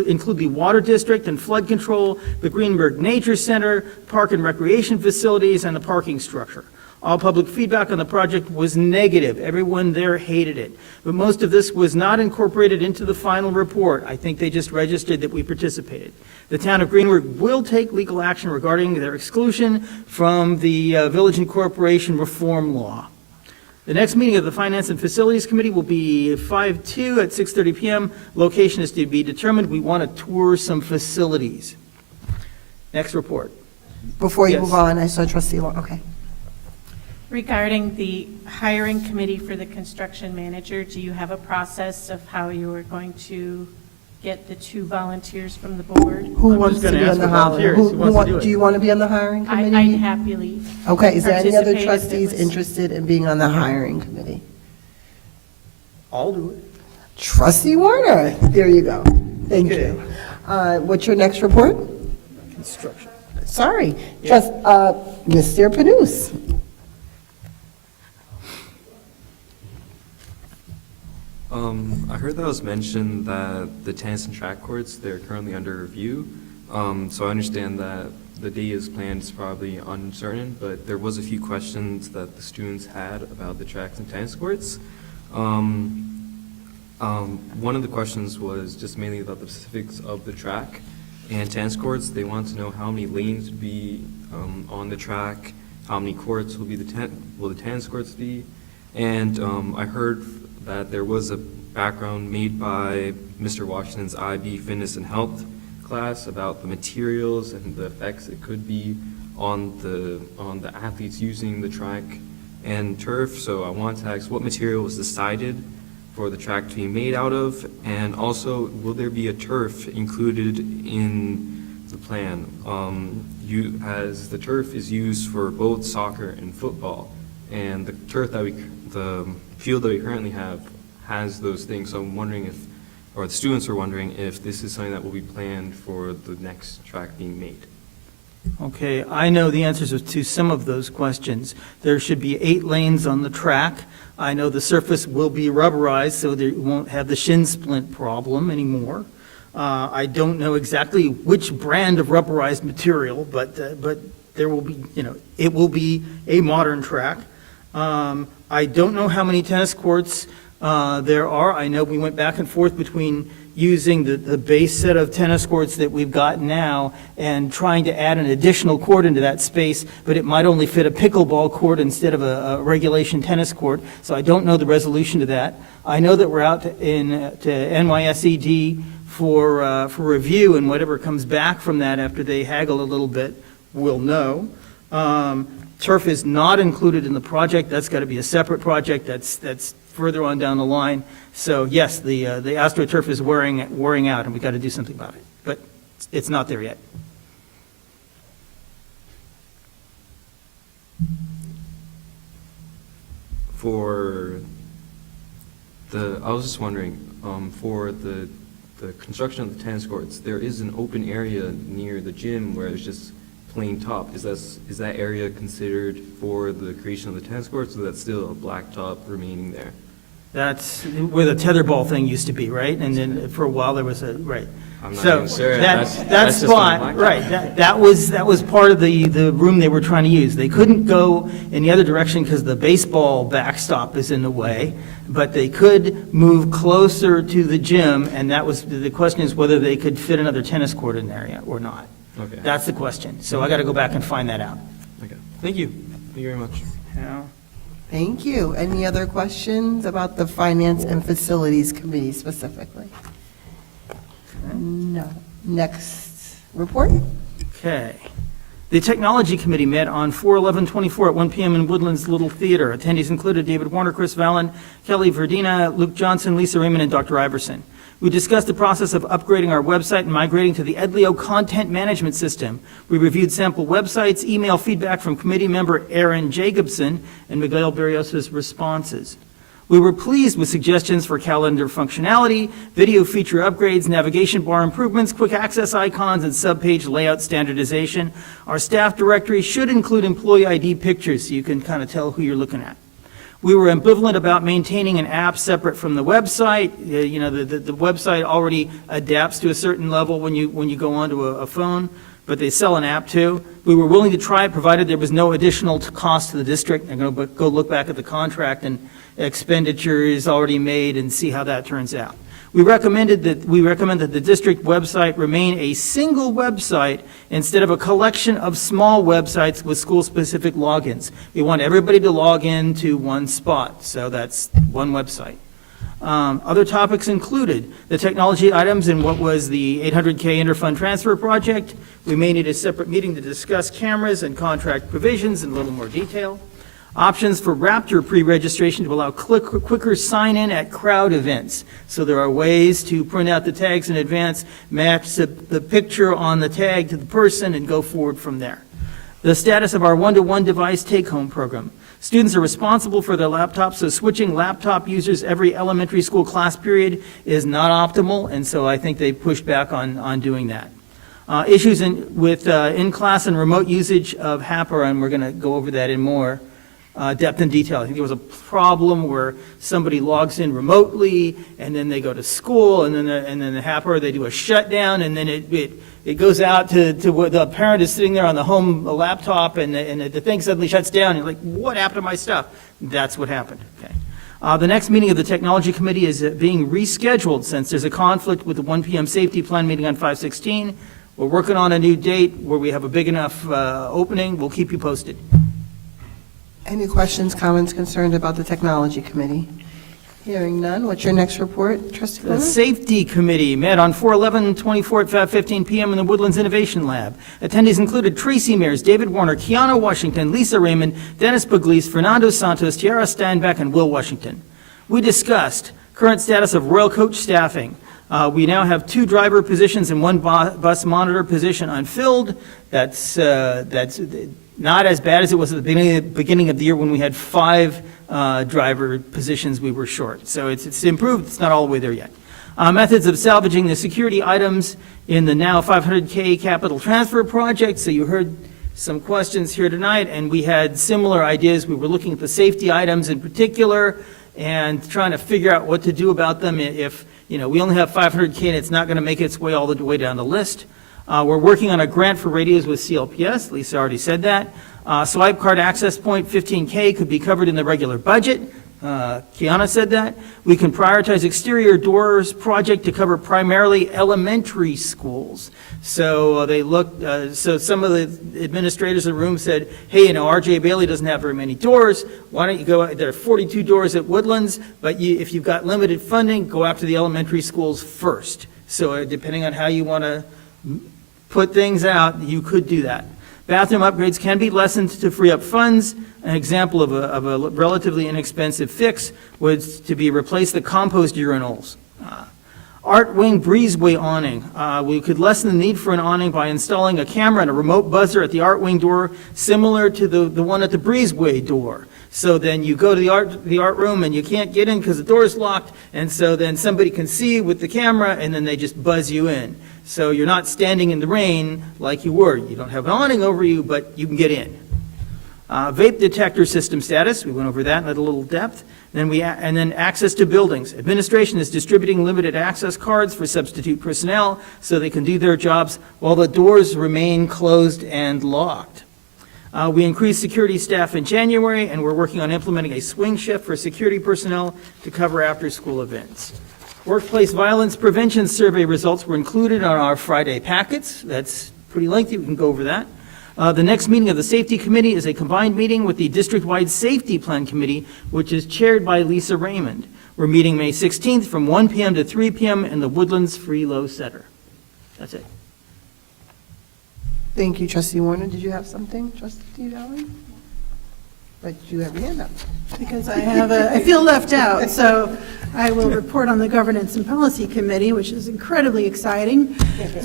include the water district and flood control, the Greenburgh Nature Center, park and recreation facilities, and the parking structure. All public feedback on the project was negative. Everyone there hated it. But most of this was not incorporated into the final report. I think they just registered that we participated. The town of Greenburgh will take legal action regarding their exclusion from the Village Incorporation Reform Law. The next meeting of the Finance and Facilities Committee will be 5/2 at 6:30 p.m. Location is to be determined. We want to tour some facilities. Next report. Before you Yes. move on, I saw trustee Long, okay. Regarding the hiring committee for the construction manager, do you have a process of how you are going to get the 2 volunteers from the board? Who I'm wants just to gonna be ask on the for hiring? volunteers. Who wants to do it? Do you want to be on the hiring committee? I'd happily. Okay, is there any other participate if it trustees was- interested in being on the hiring committee? I'll do it. Trustee Warner, there you go. Thank Okay. you. What's your next report? Construction. Sorry, just, Mr. Panus. I heard that was mentioned that the tennis and track courts, they're currently under review. So I understand that the date is planned is probably uncertain, but there was a few questions that the students had about the tracks and tennis courts. One of the questions was just mainly about the specifics of the track and tennis courts. They wanted to know how many lanes would be on the track, how many courts will the tennis courts be, and I heard that there was a background made by Mr. Washington's IB Fitness and Health class about the materials and the effects it could be on the athletes using the track and turf. So I wanted to ask what material was decided for the track to be made out of, and also will there be a turf included in the plan? As the turf is used for both soccer and football, and the field that we currently have has those things. So I'm wondering or the students are wondering if this is something that will be planned for the next track being made. Okay, I know the answers to some of those questions. There should be 8 lanes on the track. I know the surface will be rubberized, so they won't have the shin splint problem anymore. I don't know exactly which brand of rubberized material, but there will be, it will be a modern track. I don't know how many tennis courts there are. I know we went back and forth between using the base set of tennis courts that we've got now and trying to add an additional court into that space, but it might only fit a pickleball court instead of a regulation tennis court, so I don't know the resolution to that. I know that we're out to NYSED for review, and whatever comes back from that after they haggle a little bit, we'll know. Turf is not included in the project. That's got to be a separate project. That's further on down the line. So yes, the AstroTurf is wearing out, and we've got to do something about it. But it's not there yet. I was just wondering, for the construction of the tennis courts, there is an open area near the gym where it's just plain top. Is that area considered for the creation of the tennis courts, or that's still a black top remaining there? That's where the tetherball thing used to be, right? And then for a while there was I'm not so even sure. that That's just spot, on the right? blacktop. That was part of the room they were trying to use. They couldn't go in the other direction because the baseball backstop is in the way, but they could move closer to the gym, and that was the question is whether they could fit another tennis court in there or not. Okay. That's the question. So I got to go back and find that out. Okay. Thank you. Thank you very much. Yeah. Thank you. Any other questions about the Finance and Facilities Committee specifically? No. Next report? Okay. The Technology Committee met on 4/11/24 at 1 p.m. in Woodlands Little Theater. Attendees included David Warner, Chris Vallon, Kelly Verdina, Luke Johnson, Lisa Raymond, and Dr. Iverson. We discussed the process of upgrading our website and migrating to the Edleo content management system. We reviewed sample websites, email feedback from committee member Aaron Jacobson, and Miguel Berrios' responses. We were pleased with suggestions for calendar functionality, video feature upgrades, navigation bar improvements, quick access icons, and subpage layout standardization. Our staff directory should include employee ID pictures so you can kind of tell who you're looking at. We were ambivalent about maintaining an app separate from the website. The website already adapts to a certain level when you go onto a phone, but they sell an app too. We were willing to try it, provided there was no additional cost to the district. I'm going to go look back at the contract and expenditures already made and see how that turns out. We recommend that the district website remain a single website instead of a collection of small websites with school-specific logins. We want everybody to log in to one spot, so that's one website. Other topics included the technology items in what was the $800K interfund transfer project. We may need a separate meeting to discuss cameras and contract provisions in a little more detail. Options for Raptor pre-registration to allow quicker sign-in at crowd events. So there are ways to print out the tags in advance, match the picture on the tag to the person, and go forward from there. The status of our one-to-one device take-home program. Students are responsible for their laptops, so switching laptop users every elementary school class period is not optimal, and so I think they pushed back on doing that. Issues with in-class and remote usage of HAPR, and we're going to go over that in more depth and detail. I think there was a problem where somebody logs in remotely, and then they go to school, and then the HAPR, they do a shutdown, and then it goes out to where the parent is sitting there on the home laptop, and the thing suddenly shuts down. You're like, what happened to my stuff? That's what happened. Okay. The next meeting of the Technology Committee is being rescheduled since there's a conflict with the 1 p.m. safety plan meeting on 5/16. We're working on a new date where we have a big enough opening. We'll keep you posted. Any questions, comments, concerns about the Technology Committee? Hearing none, what's your next report, Trustee The Bowman? Safety Committee met on 4/11/24 at 5:15 p.m. in the Woodlands Innovation Lab. Attendees included Tracy Mears, David Warner, Kiana Washington, Lisa Raymond, Dennis Pugliese, Fernando Santos, Tiara Steinbeck, and Will Washington. We discussed current status of Royal Coach staffing. We now have 2 driver positions and 1 bus monitor position unfilled. That's not as bad as it was at the beginning of the year when we had 5 driver positions we were short. So it's improved. It's not all the way there yet. Methods of salvaging the security items in the now $500K capital transfer project. So you heard some questions here tonight, and we had similar ideas. We were looking at the safety items in particular and trying to figure out what to do about them if we only have $500K and it's not going to make its way all the way down the list. We're working on a grant for radios with CLPS. Lisa already said that. Swipe card access point, $15K, could be covered in the regular budget. Kiana said that. We can prioritize exterior doors project to cover primarily elementary schools. So they looked, so some of the administrators in the room said, hey, RJ Bailey doesn't have very many doors. Why don't you go, there are 42 doors at Woodlands, but if you've got limited funding, go after the elementary schools first. So depending on how you want to put things out, you could do that. Bathroom upgrades can be lessened to free up funds. An example of a relatively inexpensive fix was to be replace the compost urinals. Art wing breezeway awning. We could lessen the need for an awning by installing a camera and a remote buzzer at the art wing door, similar to the one at the breezeway door. So then you go to the art room and you can't get in because the door is locked, and so then somebody can see with the camera and then they just buzz you in. So you're not standing in the rain like you were. You don't have an awning over you, but you can get in. Vape detector system status, we went over that in a little depth. And then access to buildings. Administration is distributing limited access cards for substitute personnel so they can do their jobs while the doors remain closed and locked. We increased security staff in January, and we're working on implementing a swing shift for security personnel to cover after-school events. Workplace violence prevention survey results were included on our Friday packets. That's pretty lengthy. We can go over that. The next meeting of the Safety Committee is a combined meeting with the District-Wide Safety Plan Committee, which is chaired by Lisa Raymond. We're meeting May 16th from 1 p.m. to 3 p.m. in the Woodlands Free Low Center. That's it. Thank you, Trustee Warner. Did you have something, Trustee Valley? But you have your hand up. Because I feel left out, so I will report on the Governance and Policy Committee, which is incredibly exciting.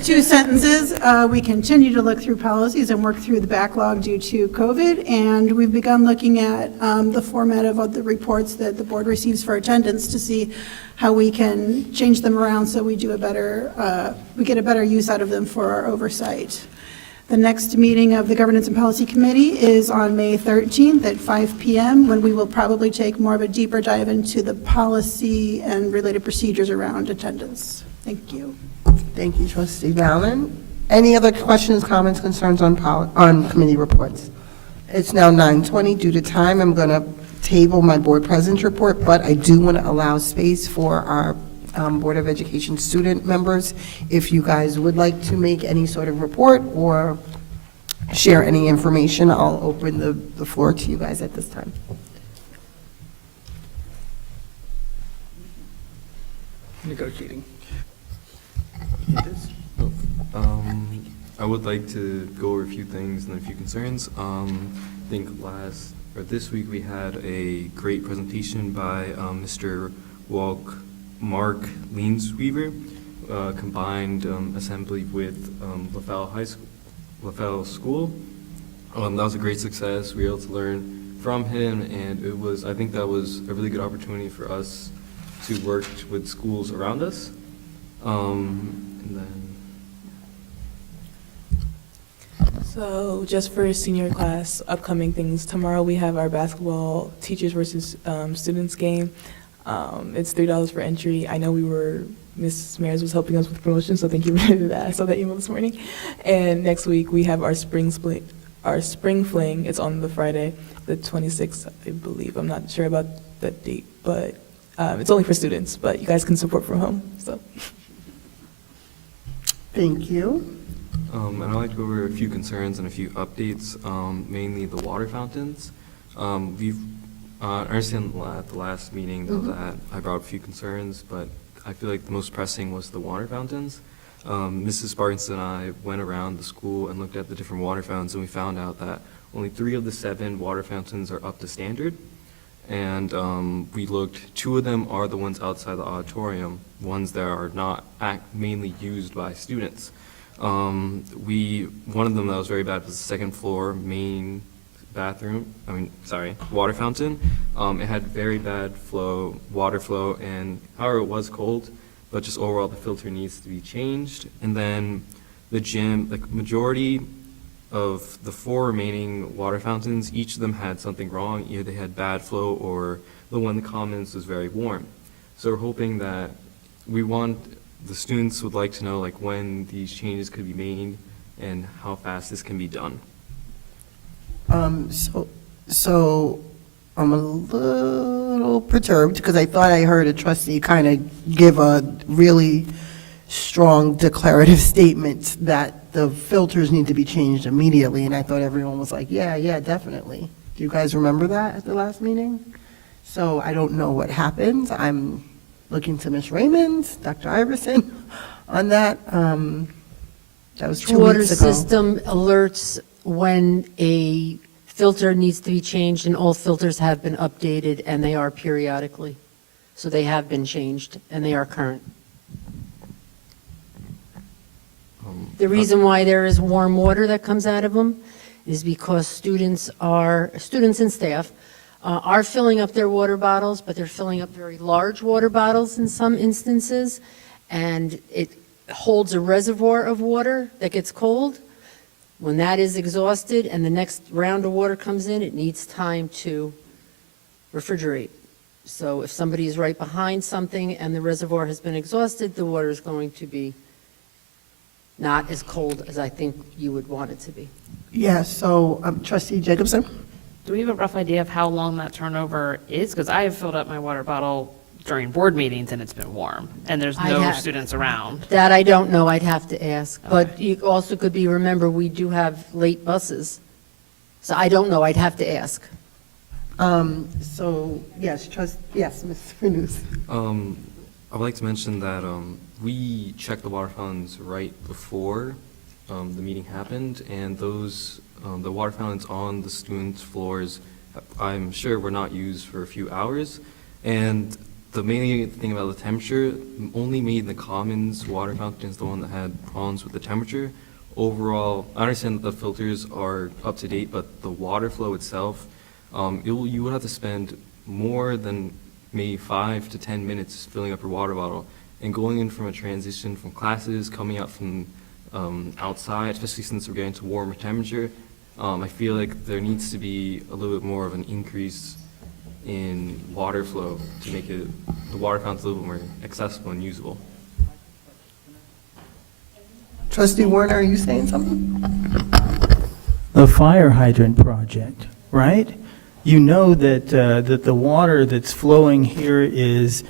2 sentences. We continue to look through policies and work through the backlog due to COVID, and we've begun looking at the format of the reports that the board receives for attendance to see how we can change them around so we get a better use out of them for our oversight. The next meeting of the Governance and Policy Committee is on May 13th at 5 p.m., when we will probably take more of a deeper dive into the policy and related procedures around attendance. Thank you. Thank you, Trustee Valen. Any other questions, comments, concerns on committee reports? It's now 9:20. Due to time, I'm going to table my board president's report, but I do want to allow space for our Board of Education student members. If you guys would like to make any sort of report or share any information, I'll open the floor to you guys at this time. Negotiating. I would like to go over a few things and a few concerns. I think this week we had a great presentation by Mr. Mark Leansweaver, combined assembly with LaFell School. That was a great success. We were able to learn from him, and I think that was a really good opportunity for us to work with schools around us. And then, So just for senior class, upcoming things, tomorrow we have our basketball teachers versus students game. It's $3 for entry. I know Ms. Mares was helping us with promotion, so thank you for that. I saw that email this morning. And next week we have our spring fling. It's on the Friday, the 26th, I believe. I'm not sure about that date, but it's only for students, but you guys can support from home, so. Thank you. and I'd like to go over a few concerns and a few updates, mainly the water fountains. I understand at the last meeting that I brought up a few concerns, but I feel like the most pressing was the water fountains. Mrs. Sparkins and I went around the school and looked at the different water fountains, and we found out that only 3 of the 7 water fountains are up to standard. And we looked, 2 of them are the ones outside the auditorium, ones that are not mainly used by students. One of them that was very bad was the 2nd floor main water fountain. It had very bad water flow, and however it was cold, but just overall the filter needs to be changed. And then the gym, like majority of the 4 remaining water fountains, each of them had something wrong. Either they had bad flow or the one in the commons was very warm. So we're hoping that the students would like to know like when these changes could be made and how fast this can be done. So I'm a little perturbed because I thought I heard a trustee kind of give a really strong declarative statement that the filters need to be changed immediately, and I thought everyone was like, yeah, definitely. Do you guys remember that at the last meeting? So I don't know what happened. I'm looking to Ms. Raymond, Dr. Iverson on that. That was 2 Water weeks ago. system alerts when a filter needs to be changed, and all filters have been updated, and they are periodically. So they have been changed, and they are current. The reason why there is warm water that comes out of them is because students and staff are filling up their water bottles, but they're filling up very large water bottles in some instances, and it holds a reservoir of water that gets cold. When that is exhausted and the next round of water comes in, it needs time to refrigerate. So if somebody is right behind something and the reservoir has been exhausted, the water is going to be not as cold as I think you would want it to be. Yeah, so Trustee Jacobson? Do we have a rough idea of how long that turnover is? Because I have filled up my water bottle during board meetings and it's been warm, and there's no students around. That I don't know, I'd have to ask. But you also could remember, we do have late buses. So I don't know, I'd have to ask. So, yes, Ms. Renus. I would like to mention that we checked the water fountains right before the meeting happened, and the water fountains on the students' floors, I'm sure were not used for a few hours. And the main thing about the temperature, only made the commons water fountain is the one that had problems with the temperature. Overall, I understand that the filters are up to date, but the water flow itself, you would have to spend more than maybe 5 to 10 minutes filling up your water bottle. And going in from a transition from classes, coming out from outside, especially since we're getting to warmer temperature, I feel like there needs to be a little bit more of an increase in water flow to make the water fountains a little bit more accessible and usable. Trustee Warner, are you saying something? The fire hydrant project, right? You know that the water that's flowing here is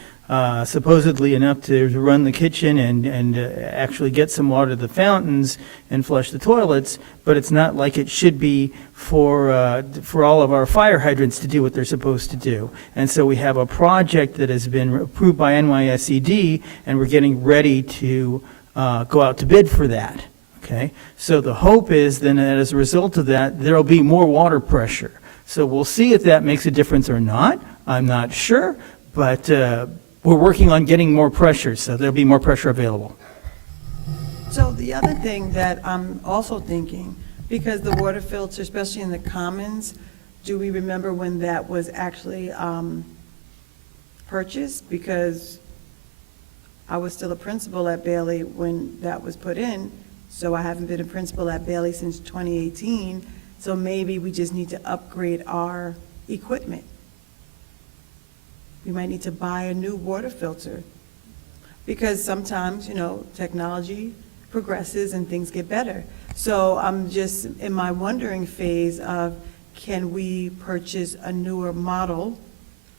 supposedly enough to run the kitchen and actually get some water to the fountains and flush the toilets, but it's not like it should be for all of our fire hydrants to do what they're supposed to do. And so we have a project that has been approved by NYSED, and we're getting ready to go out to bid for that. Okay, so the hope is then that as a result of that, there will be more water pressure. So we'll see if that makes a difference or not. I'm not sure, but we're working on getting more pressure, so there'll be more pressure available. So the other thing that I'm also thinking, because the water filter, especially in the commons, do we remember when that was actually purchased? Because I was still a principal at Bailey when that was put in, so I haven't been a principal at Bailey since 2018, so maybe we just need to upgrade our equipment. We might need to buy a new water filter, because sometimes, you know, technology progresses and things get better. So I'm just in my wondering phase of, can we purchase a newer model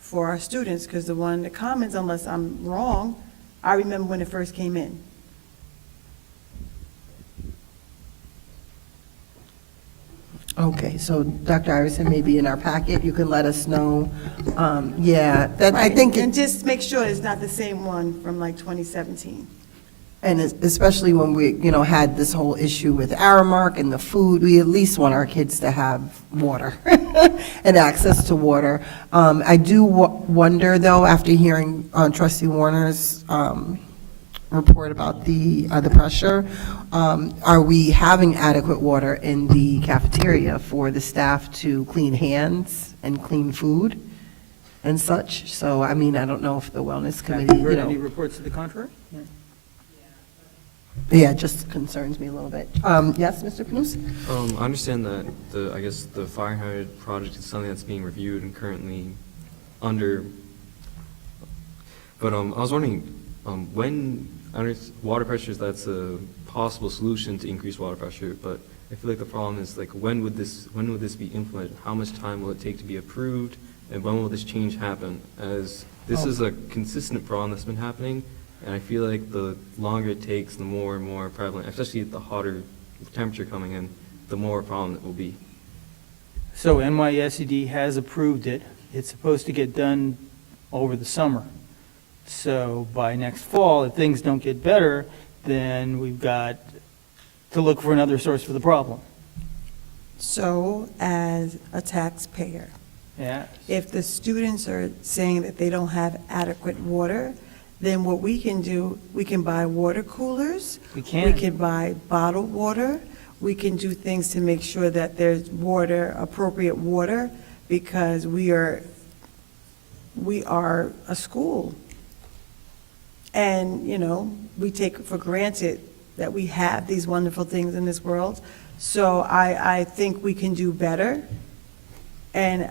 for our students? Because the one in the comments, unless I'm wrong, I remember when it first came in. Okay, so Dr. Iverson, maybe in our packet, you can let us know. Yeah, that, I Right, think, and just make sure it's not the same one from like 2017. and especially when we, you know, had this whole issue with Aramark and the food, we at least want our kids to have water and access to water. I do wonder, though, after hearing Trustee Warner's report about the pressure, are we having adequate water in the cafeteria for the staff to clean hands and clean food and such? So, I mean, I don't know if the wellness committee, Have you you heard know. any reports to the contrary? Yeah, it just concerns me a little bit. Yes, Mr. Panus? I understand that I guess the fire hydrant project is something that's being reviewed and currently under, but I was wondering, when, water pressures, that's a possible solution to increase water pressure, but I feel like the problem is, like, when would this be implemented? How much time will it take to be approved, and when will this change happen? As this is a consistent problem that's been happening, and I feel like the longer it takes, the more and more prevalent, especially with the hotter temperature coming in, the more problem it will be. So NYSED has approved it. It's supposed to get done over the summer. So by next fall, if things don't get better, then we've got to look for another source for the problem. So as a taxpayer, Yeah. if the students are saying that they don't have adequate water, then what we can do, we can buy water coolers. We can. We can buy bottled water. We can do things to make sure that there's water, appropriate water, because we are a school. And, you know, we take for granted that we have these wonderful things in this world. So I think we can do better. And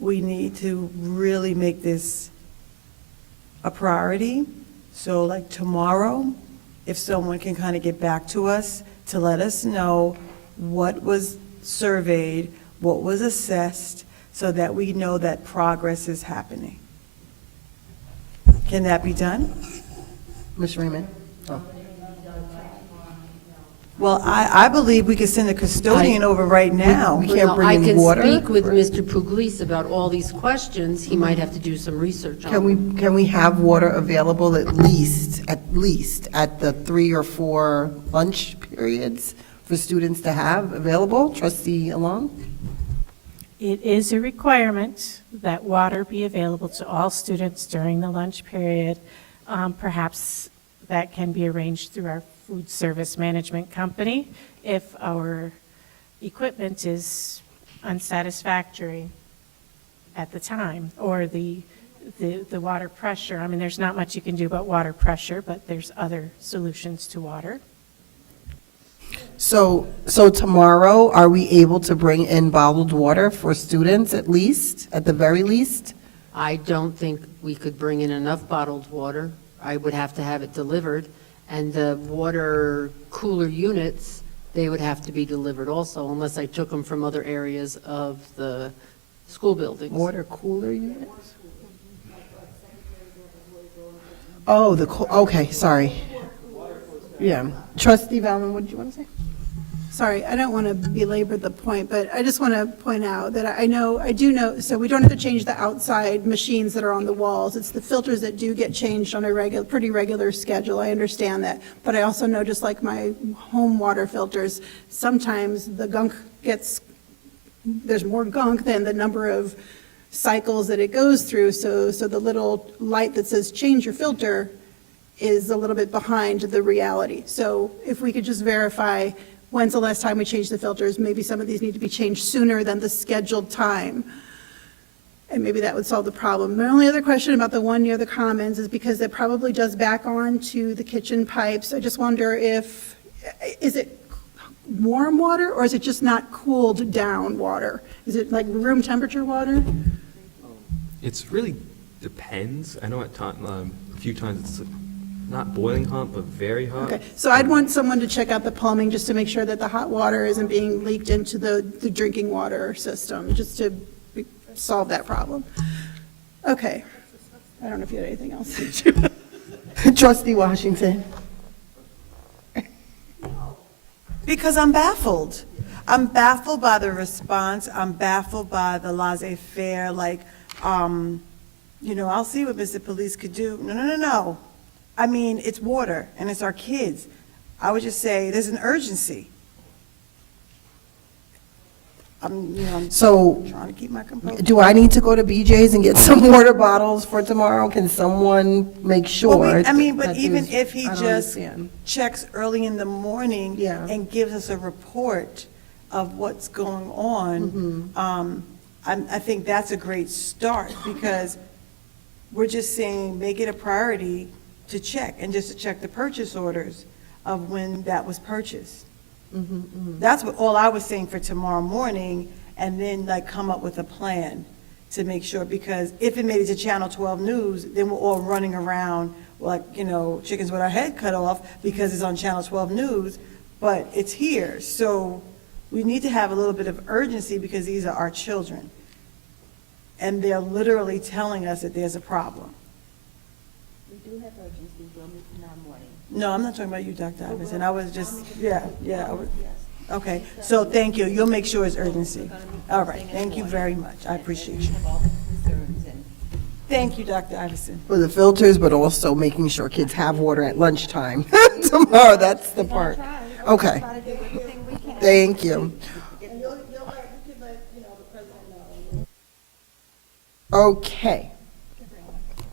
we need to really make this a priority. So like tomorrow, if someone can kind of get back to us to let us know what was surveyed, what was assessed, so that we know that progress is happening. Can that be done? Ms. Raymond? Oh. Well, I believe we could send a custodian over right now. We can't bring in water? I can speak with Mr. Pugliese about all these questions. He might have to do some research on them. Can we have water available at least at the 3 or 4 lunch periods for students to have available? Trustee Alon? It is a requirement that water be available to all students during the lunch period. Perhaps that can be arranged through our food service management company if our equipment is unsatisfactory at the time, or the water pressure. I mean, there's not much you can do about water pressure, but there's other solutions to water. So tomorrow, are we able to bring in bottled water for students at least, at the very least? I don't think we could bring in enough bottled water. I would have to have it delivered. And the water cooler units, they would have to be delivered also, unless I took them from other areas of the school buildings. Water cooler units? Oh, okay, sorry. Yeah. Trustee Valman, what did you want to say? Sorry, I don't want to belabor the point, but I just want to point out that I do know, so we don't have to change the outside machines that are on the walls. It's the filters that do get changed on a pretty regular schedule. I understand that. But I also know, just like my home water filters, sometimes the gunk there's more gunk than the number of cycles that it goes through. So the little light that says change your filter is a little bit behind the reality. So if we could just verify when's the last time we changed the filters? Maybe some of these need to be changed sooner than the scheduled time. And maybe that would solve the problem. My only other question about the one near the commons is because it probably does back on to the kitchen pipes. I just wonder is it warm water or is it just not cooled down water? Is it like room temperature water? It's really depends. I know a few times it's not boiling hot, but very hot. Okay, so I'd want someone to check out the plumbing just to make sure that the hot water isn't being leaked into the drinking water system, just to solve that problem. Okay. I don't know if you had anything else. Trustee Washington. Because I'm baffled. I'm baffled by the response. I'm baffled by the laissez-faire, like, I'll see what Mr. Police could do. No. I mean, it's water, and it's our kids. I would just say there's an urgency. I'm So trying to keep my composure. do I need to go to BJ's and get some water bottles for tomorrow? Can someone make sure? But even there's- if he I don't just understand. checks early in the morning Yeah. and gives us a report of what's going on, I think that's a great start, because we're just saying, make it a priority to check, and just to check the purchase orders of when that was purchased. That's all I was saying for tomorrow morning, and then like come up with a plan to make sure, because if it made it to Channel 12 News, then we're all running around like, chickens with our head cut off because it's on Channel 12 News, but it's here. So we need to have a little bit of urgency, because these are our children. And they're literally telling us that there's a problem. We do have urgency, we'll meet tomorrow morning. No, I'm not talking about you, Dr. Iverson. I was just, okay, so thank you. You'll make sure it's urgency. All right, thank you very much. I appreciate you. Thank you, Dr. Iverson. For the filters, but also making sure kids have water at lunchtime tomorrow. That's the part. Okay. Thank you. Okay.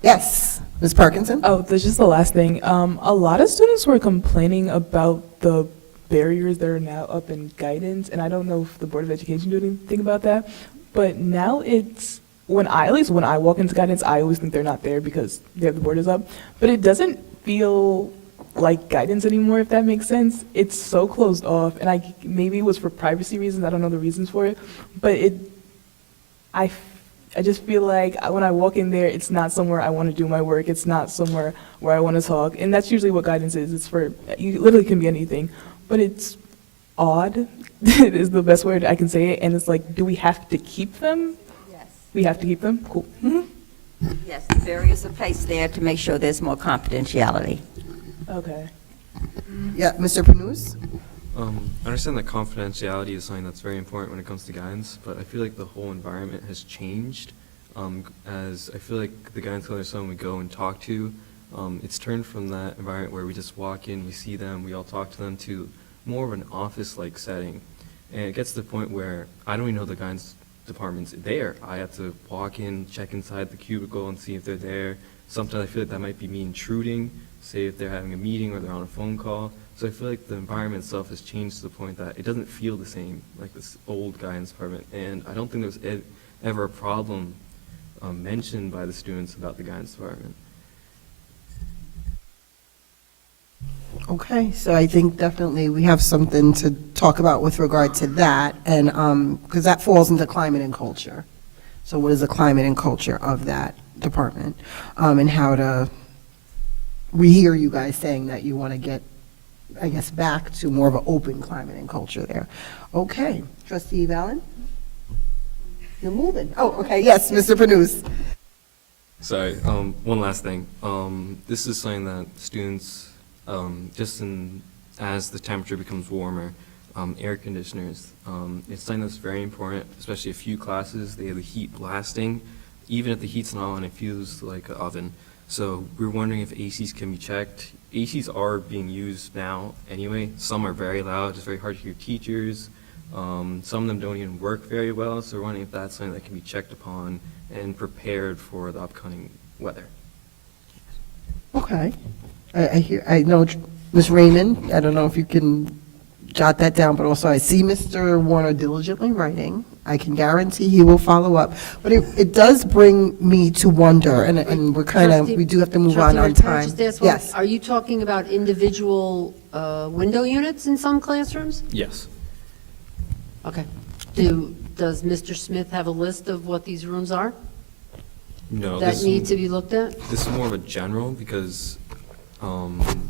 Yes, Ms. Parkinson? Oh, that's just the last thing. A lot of students were complaining about the barriers that are now up in guidance, and I don't know if the Board of Education did anything about that, but now it's, at least when I walk into guidance, I always think they're not there because they have the borders up, but it doesn't feel like guidance anymore, if that makes sense. It's so closed off, and maybe it was for privacy reasons, I don't know the reasons for it, but I just feel like when I walk in there, it's not somewhere I want to do my work. It's not somewhere where I want to talk. And that's usually what guidance is. You literally can be anything. But it's odd, is the best word I can say it. And it's like, do we have to keep them? Yes. We have to keep them? Cool. Mm-hmm. Yes, there is a place there to make sure there's more confidentiality. Okay. Yeah, Mr. Panous? I understand that confidentiality is something that's very important when it comes to guidance, but I feel like the whole environment has changed. As I feel like the guidance counselor is someone we go and talk to. It's turned from that environment where we just walk in, we see them, we all talk to them, to more of an office-like setting. And it gets to the point where I don't even know the guidance department's there. I have to walk in, check inside the cubicle and see if they're there. Sometimes I feel like that might be me intruding, say if they're having a meeting or they're on a phone call. So I feel like the environment itself has changed to the point that it doesn't feel the same like this old guidance department. And I don't think there was ever a problem mentioned by the students about the guidance department. Okay, so I think definitely we have something to talk about with regard to that, and because that falls into climate and culture. So what is the climate and culture of that department, and how to, we hear you guys saying that you want to get, I guess, back to more of an open climate and culture there. Okay, Trustee Valen? You're moving. Oh, okay, yes, Mr. Panous. Sorry, one last thing. This is something that students, as the temperature becomes warmer, air conditioners, it's something that's very important, especially a few classes, they have the heat blasting. Even if the heat's not on, it feels like an oven. So we're wondering if ACs can be checked. ACs are being used now anyway. Some are very loud, it's very hard to hear teachers. Some of them don't even work very well, so we're wondering if that's something that can be checked upon and prepared for the upcoming weather. Okay. I know, Ms. Raymond, I don't know if you can jot that down, but also I see Mr. Warner diligently writing. I can guarantee he will follow up. But it does bring me to wonder, and we're kind of, we do have to move on Trustee, can I time. just ask one? Yes. Are you talking about individual window units in some classrooms? Yes. Okay. Does Mr. Smith have a list of what these rooms are No. that need to be looked at? This is more of a general because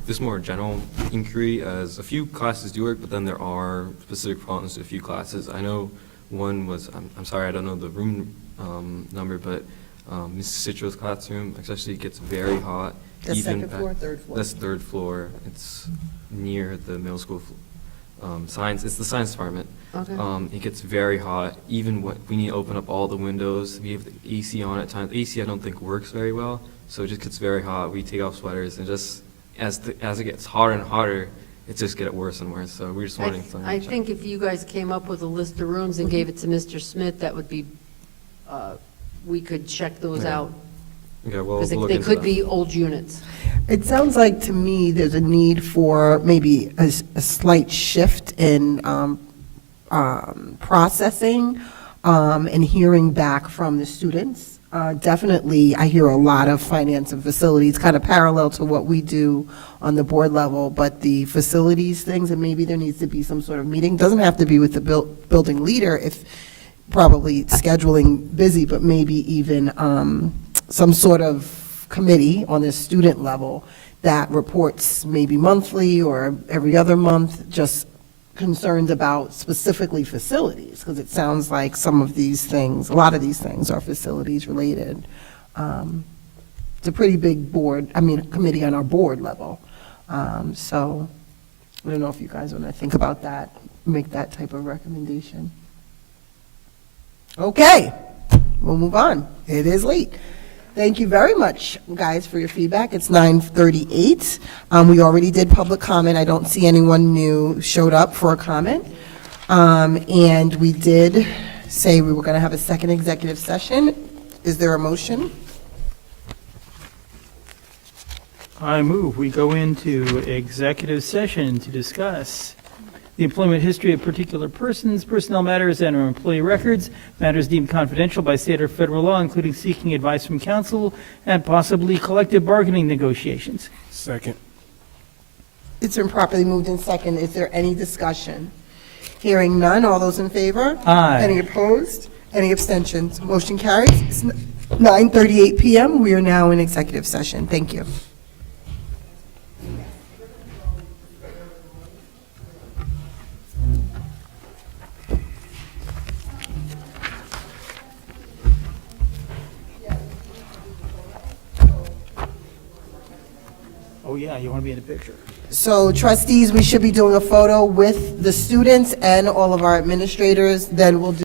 this is more a general inquiry as a few classes do work, but then there are specific problems to a few classes. I know one was, I'm sorry, I don't know the room number, but Mrs. Citro's classroom especially gets very hot. That's second floor, third floor? That's third floor. It's near the middle school science. It's the science department. Okay. It gets very hot. Even when we need to open up all the windows. We have the AC on at times. AC I don't think works very well, so it just gets very hot. We take off sweaters, and just as it gets hotter and hotter, it just gets worse and worse. So we're just wanting something. I to check. think if you guys came up with a list of rooms and gave it to Mr. Smith, that would be, we could check those Yeah. out. Okay, well, Because we'll look they into could that. be old units. It sounds like to me there's a need for maybe a slight shift in processing and hearing back from the students. Definitely, I hear a lot of finance and facilities, kind of parallel to what we do on the board level, but the facilities things, and maybe there needs to be some sort of meeting. Doesn't have to be with the building leader, if probably scheduling busy, but maybe even some sort of committee on the student level that reports maybe monthly or every other month, just concerns about specifically facilities, because it sounds like some of these things, a lot of these things are facilities related. It's a pretty big committee on our board level. So I don't know if you guys want to think about that, make that type of recommendation. Okay, we'll move on. It is late. Thank you very much, guys, for your feedback. It's 9:38. We already did public comment. I don't see anyone new showed up for a comment. And we did say we were going to have a second executive session. Is there a motion? I move we go into executive session to discuss the employment history of particular persons, personnel matters, and/or employee records, matters deemed confidential by state or federal law, including seeking advice from counsel, and possibly collective bargaining negotiations. Second. It's been properly moved in second. Is there any discussion? Hearing none. All those in favor? Aye. Any opposed? Any abstentions? Motion carries. It's 9:38 PM. We are now in executive session. Thank you. Oh, yeah, you want to be in the picture. So trustees, we should be doing a photo with the students and all of our administrators. Then we'll do